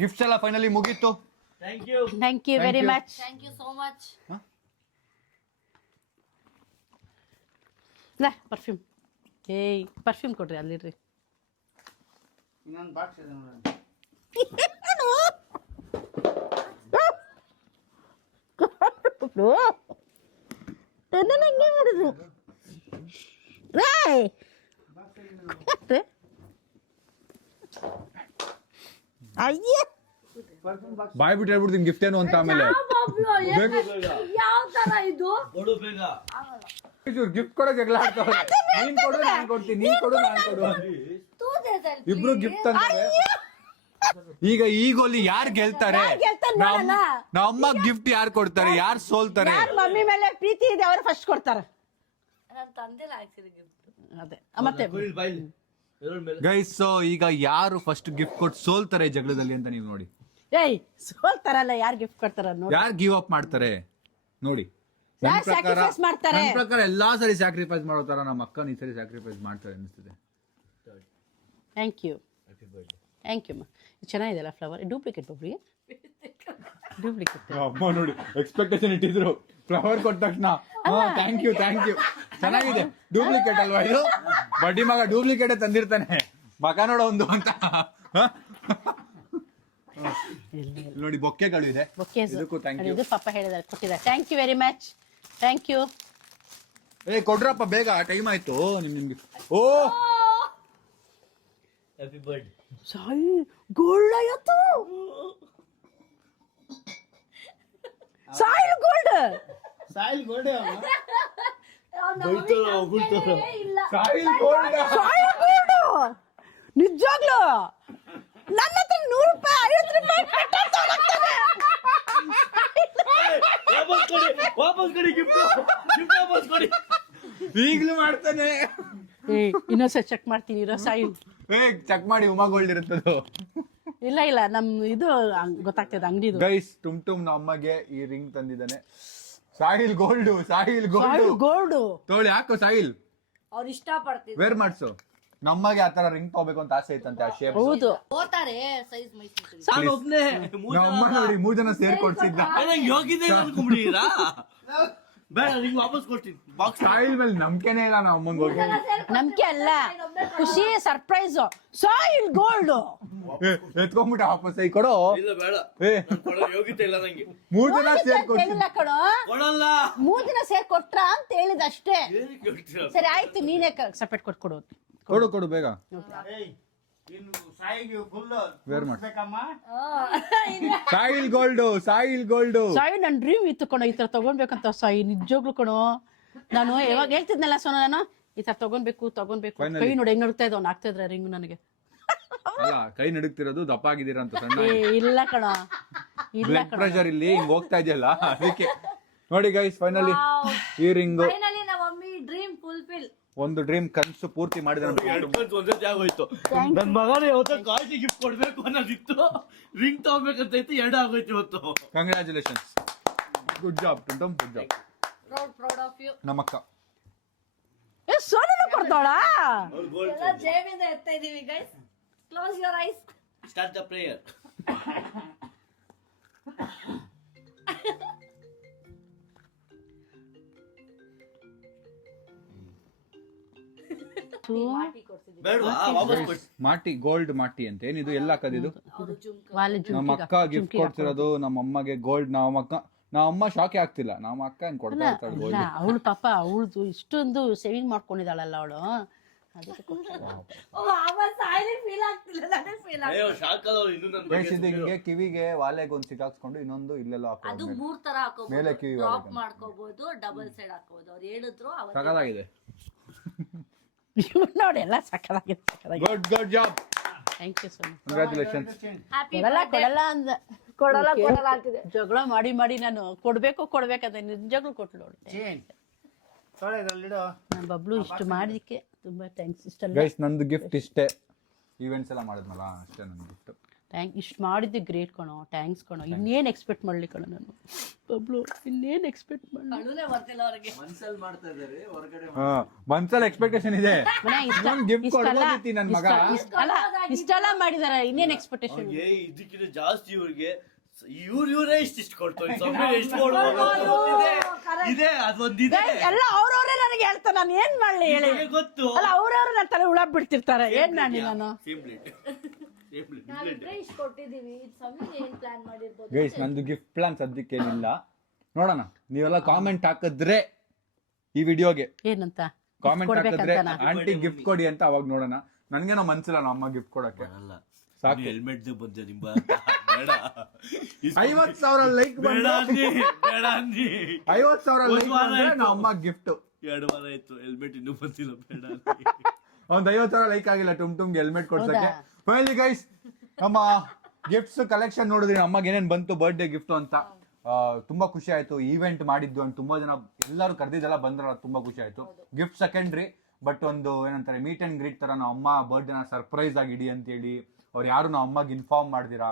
ಗಿಫ್ಟ್ಸ್ ಎಲ್ಲ ಫೈನಲಿ ಮುಗೀತು. Thank you. Thank you very much. Thank you so much. Perfume. Perfume ಕೊಡ್ರಿ, ಅಲ್ಲಿಡ್ರಿ. ಇನ್ನೊಂದು ಬಾಕ್ಸ್ ಇದೆ ನೋಡೋಣ. ಹಂಗೆ ಮಾಡಿದ್ರು. ಅಯ್ಯ ಬಾಯ್ ಬಿಟ್ಟು ಹೇಳ್ಬಿಡ್ತೀನಿ ಗಿಫ್ಟ್ ಏನು ಅಂತ. ಆಮೇಲೆ ಯಾವ ತರ ಇದು? ಕೊಡು ಬೇಗ. ಗಿಫ್ಟ್ ಕೊಡೋ ಜಗಳ ಆಡ್ತಾವ್ರೆ. ನೀನ್ ಕೊಡು ನಾನ್ ಕೊಡ್ತೀನಿ, ನೀನ್ ಕೊಡು ನಾನ್ ಕೊಡು. ಇಬ್ರು ಗಿಫ್ಟ್ ಅಂತಾರೆ. ಈಗ ಈಗೋಲಿ ಯಾರು ಗೆಲ್ತಾರೆ? ನಮ್ಮ ಅಮ್ಮ ಗಿಫ್ಟ್ ಯಾರು ಕೊಡ್ತಾರೆ, ಯಾರು ಸೋಲ್ತಾರೆ? ಯಾರ್ ಮಮ್ಮಿ ಮೇಲೆ ಪ್ರೀತಿ ಇದೆ ಅವ್ರು ಫಸ್ಟ್ ಕೊಡ್ತಾರೆ. ನನ್ನ ತಂದೆಲ್ಲ ಹಾಕ್ಸಿದೆ ಗಿಫ್ಟ್. ಅದೇ ಮತ್ತೆ ಕೊಡಿ ಬಾಯ್ಲಿ. ಎರಡ್ ಮೇಲೆ. ಗೈಸ್, ಸೊ ಈಗ ಯಾರು ಫಸ್ಟ್ ಗಿಫ್ಟ್ ಕೊಟ್ಟು ಸೋಲ್ತಾರೆ ಈ ಜಗಳದಲ್ಲಿ ಅಂತ ನೀವು ನೋಡಿ. ಸೋಲ್ತಾರಲ್ಲ, ಯಾರು ಗಿಫ್ಟ್ ಕೊಡ್ತಾರ ನೋಡಿ. ಯಾರು ಗಿವ್ ಅಪ್ ಮಾಡ್ತಾರೆ ನೋಡಿ. ಯಾರ್ sacrifice ಮಾಡ್ತಾರೆ? ನನ್ನ ಪ್ರಕಾರ ಎಲ್ಲಾ ಸರಿ ಸ್ಯಾಕ್ರಿಫೈಸ್ ಮಾಡೋ ತರ ನಮ್ಮ ಅಕ್ಕ ಈ ಸರಿ ಸ್ಯಾಕ್ರಿಫೈಸ್ ಮಾಡ್ತಾರೆ ಅನಿಸ್ತಿದೆ. Thank you Happy birthday. Thank you. ಚೆನ್ನಾಗಿದೆಲ್ಲ ಫ್ಲವರ್. ಡೂಪ್ಲಿಕೇಟ್ ಒಬ್ರಿಗೆ ಡೂಪ್ಲಿಕೇಟ್. ಅಮ್ಮ ನೋಡಿ ಎಕ್ಸ್ಪೆಕ್ಟೇಷನ್ ಇಟ್ಟಿದ್ರು, ಫ್ಲವರ್ ಕೊಟ್ಟ ತಕ್ಷಣ ಥ್ಯಾಂಕ್ ಯು ಚೆನ್ನಾಗಿದೆ. ಡೂಪ್ಲಿಕೇಟ್ ಅಲ್ವಾ ಇದು? ಬಡ್ಡಿ ಮಗ ಡೂಪ್ಲಿಕೇಟ್ ತಂದಿರ್ತಾನೆ, ಮಗ ನೋಡೋ ಒಂದು ಅಂತ. ನೋಡಿ ಬೊಕ್ಕೆಗಳು ಇದೆ. ಇದಕ್ಕೂ ಥ್ಯಾಂಕ್ ಯು. ಇದು ಪಾಪ ಹೇಳಿದಾರೆ, ಕೊಟ್ಟಿದ್ದಾರೆ. Thank you very much. Thank you. ಕೊಡ್ರಪ್ಪ ಬೇಗ, ಟೈಮ್ ಆಯ್ತು ನಿಮ್ಗೆ. Oh Happy birthday. Sai gold ಆಯ್ತು. ಸಾಯಿಲ್ ಗೋಲ್ಡ್. ಸಾಯಿಲ್ ಗೋಲ್ಡೆ ಸಾಯಿಲ್ ಗೋಲ್ಡ್. ಸಾಯಿಲ್ ಗೋಲ್ಡ್ ನಿಜವಾಗ್ಲು ನನ್ನ ಹತ್ರ 100 ರೂಪಾಯಿ 50 ರೂಪಾಯಿ ಪೆಟ್ರೋಲ್ ತಗೊಳ್ತಾರೆ. ವಾಪಸ್ ಕೊಡಿ ಗಿಫ್ಟ್ ವಾಪಸ್ ಕೊಡಿ. ಈಗ್ಲೂ ಮಾಡ್ತಾನೆ. ಇನ್ನೊಂದ್ಸರಿ ಚೆಕ್ ಮಾಡ್ತೀನಿ ಇರೋ ಸಾಯಿಲ್. ಚೆಕ್ ಮಾಡಿ, ಉಮಾ ಗೋಲ್ಡ್ ಇರುತ್ತದು. ಇಲ್ಲ ನಮ್ ಇದು ಗೊತ್ತಾಗ್ತದೆ ಅಂಗಡಿದು. ಗೈಸ್, ಟುಮ್ ನಮ್ಮ ಅಮ್ಮಗೆ ಈ ರಿಂಗ್ ತಂದಿದ್ದಾನೆ. ಸಾಹಿಲ್ ಗೋಲ್ಡ್ ಗೋಲ್ಡ್ ತೋಳಿ ಹಾಕೋ ಸಾಹಿಲ್, ಅವ್ರು ಇಷ್ಟ ಪಡ್ತಿದ್ರು. ವೇರ್ ಮಾಡ್ಸು. ನಮ್ಮಗೆ ಆತರ ರಿಂಗ್ ತಗೋಬೇಕು ಅಂತ ಆಸೆ ಐತಂತೆ, ಆ ಶೇಪ್. ಹೌದು. ಹೋತಾರೆ ಸೈಜ್ ಮೈಸೂರು. ನಾನು ಒಬ್ನೇ. ನಮ್ಮ ನೋಡಿ 3 ಜನ ಸೇರ್ಕೊಡ್ಸಿದ್ದ. ನಂಗೆ ಯೋಗಿದೆ ಅನ್ಕೊಂಡ್ಬಿಟ್ಟಿರಾ? ಬೇಡ ನಿಂಗೆ ವಾಪಸ್ ಕೊಡ್ತೀನಿ ಬಾಕ್ಸ್. ಸಾಯಿಲ್ ಮೇಲೆ ನಂಬಿಕೆನೇ ಇಲ್ಲ ನಮ್ಮ ಅಮ್ಮಂಗೆ ಹೋಗಿ ನಂಬಿಕೆ ಅಲ್ಲ, ಖುಷಿ ಸರ್ಪ್ರೈಸ್. ಸಾಯಿಲ್ ಗೋಲ್ಡ್ ಎತ್ಕೊಂಡ್ಬಿಟ್ಟು ವಾಪಸ್ ಈ ಕೊಡು. ಇಲ್ಲ ಬೇಡ, ಏ ನಾನ್ ಕೊಡೋ ಯೋಗ್ಯತೆ ಇಲ್ಲ ನಂಗೆ. 3 ಜನ ಸೇರ್ಕೊಡ್ತೀನಿ. ಹೇಳಿಲ್ಲ ಕಣೋ, ಕೊಡಲ್ಲ. 3 ದಿನ ಸೇರ್ ಕೊಟ್ರ ಅಂತ ಹೇಳಿದ ಅಷ್ಟೇ. ಏನಕ್ಕೆ ಹೇಳ್ತೀರ? ಸರಿ ಆಯ್ತು, ನೀನೇ ಸಪರೇಟ್ ಕೊಡು. ಕೊಡು ಬೇಗ. ಏಯ್ ಇನ್ನು ಸಾಯಿಗೆ ಫುಲ್ ವೇರ್ ಮಾಡಿ. ಬೇಕಮ್ಮ. Soil gold. ಸಾಯಿ ನನ್ ಡ್ರೀಮ್ ಇತ್ತು ಕಣೋ, ಈ ತರ ತಗೊಳ್ಬೇಕಂತ. ಸಾಯಿ ನಿಜವಾಗ್ಲು ಕಣೋ, ನಾನು ಯಾವಾಗ ಹೇಳ್ತಿದ್ನಲ್ಲ ಸೋನ, ನಾನು ಈ ತರ ತಗೊಳ್ಬೇಕು. Finally. ಕೈ ನೋಡಿ ಹೆಂಗ್ ನಡುಕ್ತಾ ಇದ್ದವ್, ಆಗ್ತಾ ಇದ್ರ ರಿಂಗ್ ನನಗೆ. ಅಲ್ಲ, ಕೈ ನಡುಕ್ತಿರೋದು ದಪ್ಪ ಆಗಿದ್ದೀರಾ ಅಂತ ಸಣ್ಣ. ಇಲ್ಲ ಕಣ, ಬ್ಲಡ್ ಪ್ರೆಷರ್ ಇಲ್ಲಿ ಹಿಂಗ್ ಹೋಗ್ತಾ ಇದೆಯಲ್ಲ ಅದಕ್ಕೆ. ನೋಡಿ ಗೈಸ್, ಫೈನಲಿ ಈ ರಿಂಗು ಫೈನಲಿ ನಮ್ಮ ಮಮ್ಮಿ ಡ್ರೀಮ್ ಫುಲ್ಫಿಲ್. ಒಂದು ಡ್ರೀಮ್ ಕನ್ಸು ಪೂರ್ತಿ ಮಾಡಿದ್ರೆ ಒಂದೇ ಆಗೋಯ್ತು. ನನ್ ಮಗನೇ ಇವತ್ತು ಕಾಲ್ಟಿ ಗಿಫ್ಟ್ ಕೊಡ್ಬೇಕು ಅನ್ನೋದಿತ್ತು, ರಿಂಗ್ ತಗೋಬೇಕಂತ ಇತ್ತು, 2 ಆಗೋಯ್ತು ಇವತ್ತು. ಕಂಗ್ರ್ಯಾಚುಲೇಷನ್ಸ್, ಗುಡ್ ಜಾಬ್ ಟುಂಟಮ್, good job. Proud of you. ನಮ್ಮಕ್ಕ ಸೋನನು ಕೊಡ್ತಾಳ. ಎಲ್ಲ ಜೇಬಿಂದ ಎತ್ತಾ ಇದೀವಿ guys. Close your eyes. Start the prayer. ಬೇಡವಾ ವಾಪಸ್ ಕೊಟ್ಟು. ಮಾಟಿ ಗೋಲ್ಡ್ ಮಾಟಿ ಅಂತ ಏನಿದು, ಎಲ್ಲ ಹಾಕದಿದು. ವಾಲೆ ನಮ್ಮ ಅಕ್ಕ ಗಿಫ್ಟ್ ಕೊಡ್ತಿರೋದು ನಮ್ಮ ಅಮ್ಮಗೆ ಗೋಲ್ಡ್. ನಮ್ಮ ಅಮ್ಮ ಶಾಕೆ ಆಗ್ತಿಲ್ಲ, ನಮ್ಮ ಅಕ್ಕ ಏನ್ ಕೊಡ್ತಾ ಇರ್ತಾಳೆ ಇಲ್ಲ, ಗೋಲ್ಡ್. ಅವಳು ಪಾಪ ಅವಳದು ಇಷ್ಟೊಂದು ಸೇವಿಂಗ್ ಮಾಡ್ಕೊಂಡಿದ್ದಾಳಲ್ಲ ಅವಳು, ಅದಕ್ಕೆ ಫೀಲ್ ಆಗ್ತಿಲ್ಲ, ನನಗೆ ಫೀಲ್ ಅಯ್ಯೋ ಶಾಕ್ ಆದವ್ರು ಇನ್ನು ನನ್ನ ಬಗ್ಗೆ ಇದು ಹಿಂಗೆ ಕಿವಿಗೆ ವಾಲೆಗೆ ಒಂದು ಸಿಕ್ಕಾಕ್ಸ್ಕೊಂಡು ಇನ್ನೊಂದು ಇಲ್ಲೆಲ್ಲ ಅದು ಹಾಕೊಂಡು 3 ತರ ಮೇಲೆ ಹಾಕೋಬಹುದು. ಕಿವಿ ಡ್ರಾಪ್ ಒಳಗೆ. ಮಾಡ್ಕೋಬಹುದು, ಡಬಲ್ ಸೈಡ್ ಹಾಕೋಬಹುದು. ಅವ್ರು ಹೇಳಿದ್ರು ಅವತ್ತು. ಸಕಲಾಗಿದೆ. ನೋಡಿ ಎಲ್ಲ ಸಕ್ಕದಾಗಿದೆ. Good job, thank you so much. Congratulations. Happy ಕೊಡಲ್ಲ ಅಂದ, ಕೊಡಲ್ಲ ಅಂತಿದೆ. ಜಗಳ ಮಾಡಿ ನಾನು ಕೊಡ್ಬೇಕಂತ ನಿಜವಾಗ್ಲೂ ಕೊಟ್ಲು ನೋಡಿ. ಚೇನ್ ತೊಳೆದಲ್ಲಿಡೋ. ನಮ್ಮ ಬಬ್ಲು ಇಷ್ಟು ಮಾಡಿದಕ್ಕೆ ತುಂಬಾ ಥ್ಯಾಂಕ್ಸ್. ಇಷ್ಟೆಲ್ಲ ಗೈಸ್, ನಂದು ಗಿಫ್ಟ್ ಇಷ್ಟೇ. ಈವೆಂಟ್ಸ್ ಎಲ್ಲ ಮಾಡಿದ್ನಲ್ಲ ಅಷ್ಟೇ ನನ್ನ ಗಿಫ್ಟ್. ಇಷ್ಟು ಮಾಡಿದ್ದು ಗ್ರೇಟ್ ಕಣೋ, ಥ್ಯಾಂಕ್ಸ್ ಕಣೋ. ಇನ್ನೇನು ಎಕ್ಸ್ಪೆಕ್ಟ್ ಮಾಡಲಿ ಕಣೋ ನಾನು, ಬಬ್ಲು ಇನ್ನೇನು ಎಕ್ಸ್ಪೆಕ್ಟ್ ಮಾಡಲಿ. ಕಳುನೇ ಬರ್ತಿಲ್ಲ ಅವ್ರಿಗೆ. ಮನ್ಸಲ್ಲಿ ಮಾಡ್ತಾ ಇದಾರೆ, ಹೊರಗಡೆ ಮನ್ಸಲ್ಲಿ ಎಕ್ಸ್ಪೆಕ್ಟೇಷನ್ ಇದೆ. ಗಿಫ್ಟ್ ಕೊಡ್ಬೋದಿತ್ತು ನನ್ನ ಮಗ. ಇಷ್ಟೆಲ್ಲ ಮಾಡಿದಾರೆ, ಇನ್ನೇನು ಎಕ್ಸ್ಪೆಕ್ಟೇಷನ್. ಅವ್ರಿಗೆ ಇದಕ್ಕಿಂತ ಜಾಸ್ತಿ ಇವ್ರಿಗೆ ಇವರೇ ಇಷ್ಟು ಕೊಡ್ತಾರೆ. ಎಷ್ಟು ಕೊಡ್ಬೋದು ಇದೆ, ಅದೊಂದಿದೆ. ಎಲ್ಲ ಅವ್ರವ್ರೇ ನನಗೆ ಹೇಳ್ತಾರೆ, ನಾನು ಏನ್ ಮಾಡ್ಲಿ ಹೇಳಿ. ಗೊತ್ತು. ಅಲ್ಲ, ಅವ್ರವ್ರು ನನ್ನ ತಲೆ ಹುಳ ಬಿಡ್ತಿರ್ತಾರೆ, ಏನ್ ಮಾಡಿ ನಾನು. ನಾವಿಬ್ರೇ ಇಷ್ಟು ಕೊಟ್ಟಿದೀವಿ. ಸಮೀರ್ ಏನ್ ಪ್ಲಾನ್ ಮಾಡಿರ್ಬೋದು? ಗೈಸ್, ನಂದು ಗಿಫ್ಟ್ ಪ್ಲಾನ್ ಸದ್ಯಕ್ಕೆ ಏನಿಲ್ಲ, ನೋಡೋಣ. ನೀವೆಲ್ಲ ಕಾಮೆಂಟ್ ಹಾಕಿದ್ರೆ ಈ ವಿಡಿಯೋಗೆ ಏನಂತ ಕಾಮೆಂಟ್ ಹಾಕಿದ್ರೆ ಕೊಡ್ಬೇಕಂತನಾ? ಆಂಟಿ ಗಿಫ್ಟ್ ಕೊಡಿ ಅಂತ ಅವಾಗ ನೋಡೋಣ. ನನ್ಗೇನೋ ಮನ್ಸಿಲ್ಲ ನಮ್ಮ ಅಮ್ಮ ಗಿಫ್ಟ್ ಕೊಡಕ್ಕೆ. ಅಲ್ಲ, ಸಾಕು. ಹೆಲ್ಮೆಟ್ ಬಂದೆ ನಿಂಬ ಬೇಡ. 50,000 ಲೈಕ್ ಬೇಡ ಅಂದಿ, ಬೇಡ ಅಂದಿ. 50,000 ಲೈಕ್ ಒಂದ್ ವಾರ ಬಂದ್ರೆ ಆಯ್ತು. ನಮ್ಮ ಅಮ್ಮ ಗಿಫ್ಟ್. 2 ವಾರ ಆಯ್ತು, ಹೆಲ್ಮೆಟ್ ಇನ್ನೂ ಬಂದಿಲ್ಲ, ಬೇಡ ಅಂದಿ. ಒಂದ್ 50,000 ಲೈಕ್ ಆಗಿಲ್ಲ ಟುಮ್ಗೆ ಹೆಲ್ಮೆಟ್ ಕೊಡ್ಸಕ್ಕೆ. ಫೈನಲಿ ಗೈಸ್, ನಮ್ಮ ಗಿಫ್ಟ್ಸ್ ಕಲೆಕ್ಷನ್ ನೋಡಿದ್ರಿ, ಅಮ್ಮಗೆ ಏನೇನ್ ಬಂತು ಬರ್ಡೇ ಗಿಫ್ಟ್ ಅಂತ. ತುಂಬಾ ಖುಷಿ ಆಯ್ತು. ಈವೆಂಟ್ ಮಾಡಿದ್ದು ಅಂತ ತುಂಬಾ ಜನ ಎಲ್ಲರೂ ಕರೆದಿದ್ದೆಲ್ಲ ಬಂದ್ರಲ್ಲ, ತುಂಬಾ ಖುಷಿ ಆಯ್ತು. ಗಿಫ್ಟ್ ಸೆಕೆಂಡ್ರಿ, ಬಟ್ ಒಂದು ಏನಂತಾರೆ ಮೀಟ್ ಅಂಡ್ ಗ್ರೀಟ್ ತರ ನಮ್ಮ ಅಮ್ಮ ಬರ್ಡೇನ ಸರ್ಪ್ರೈಸ್ ಆಗಿ ಇಡಿ ಅಂತ ಹೇಳಿ ಅವ್ರು ಯಾರು ನಮ್ಮ ಅಮ್ಮಗೆ ಇನ್ಫಾರ್ಮ್ ಮಾಡ್ದಿರಾ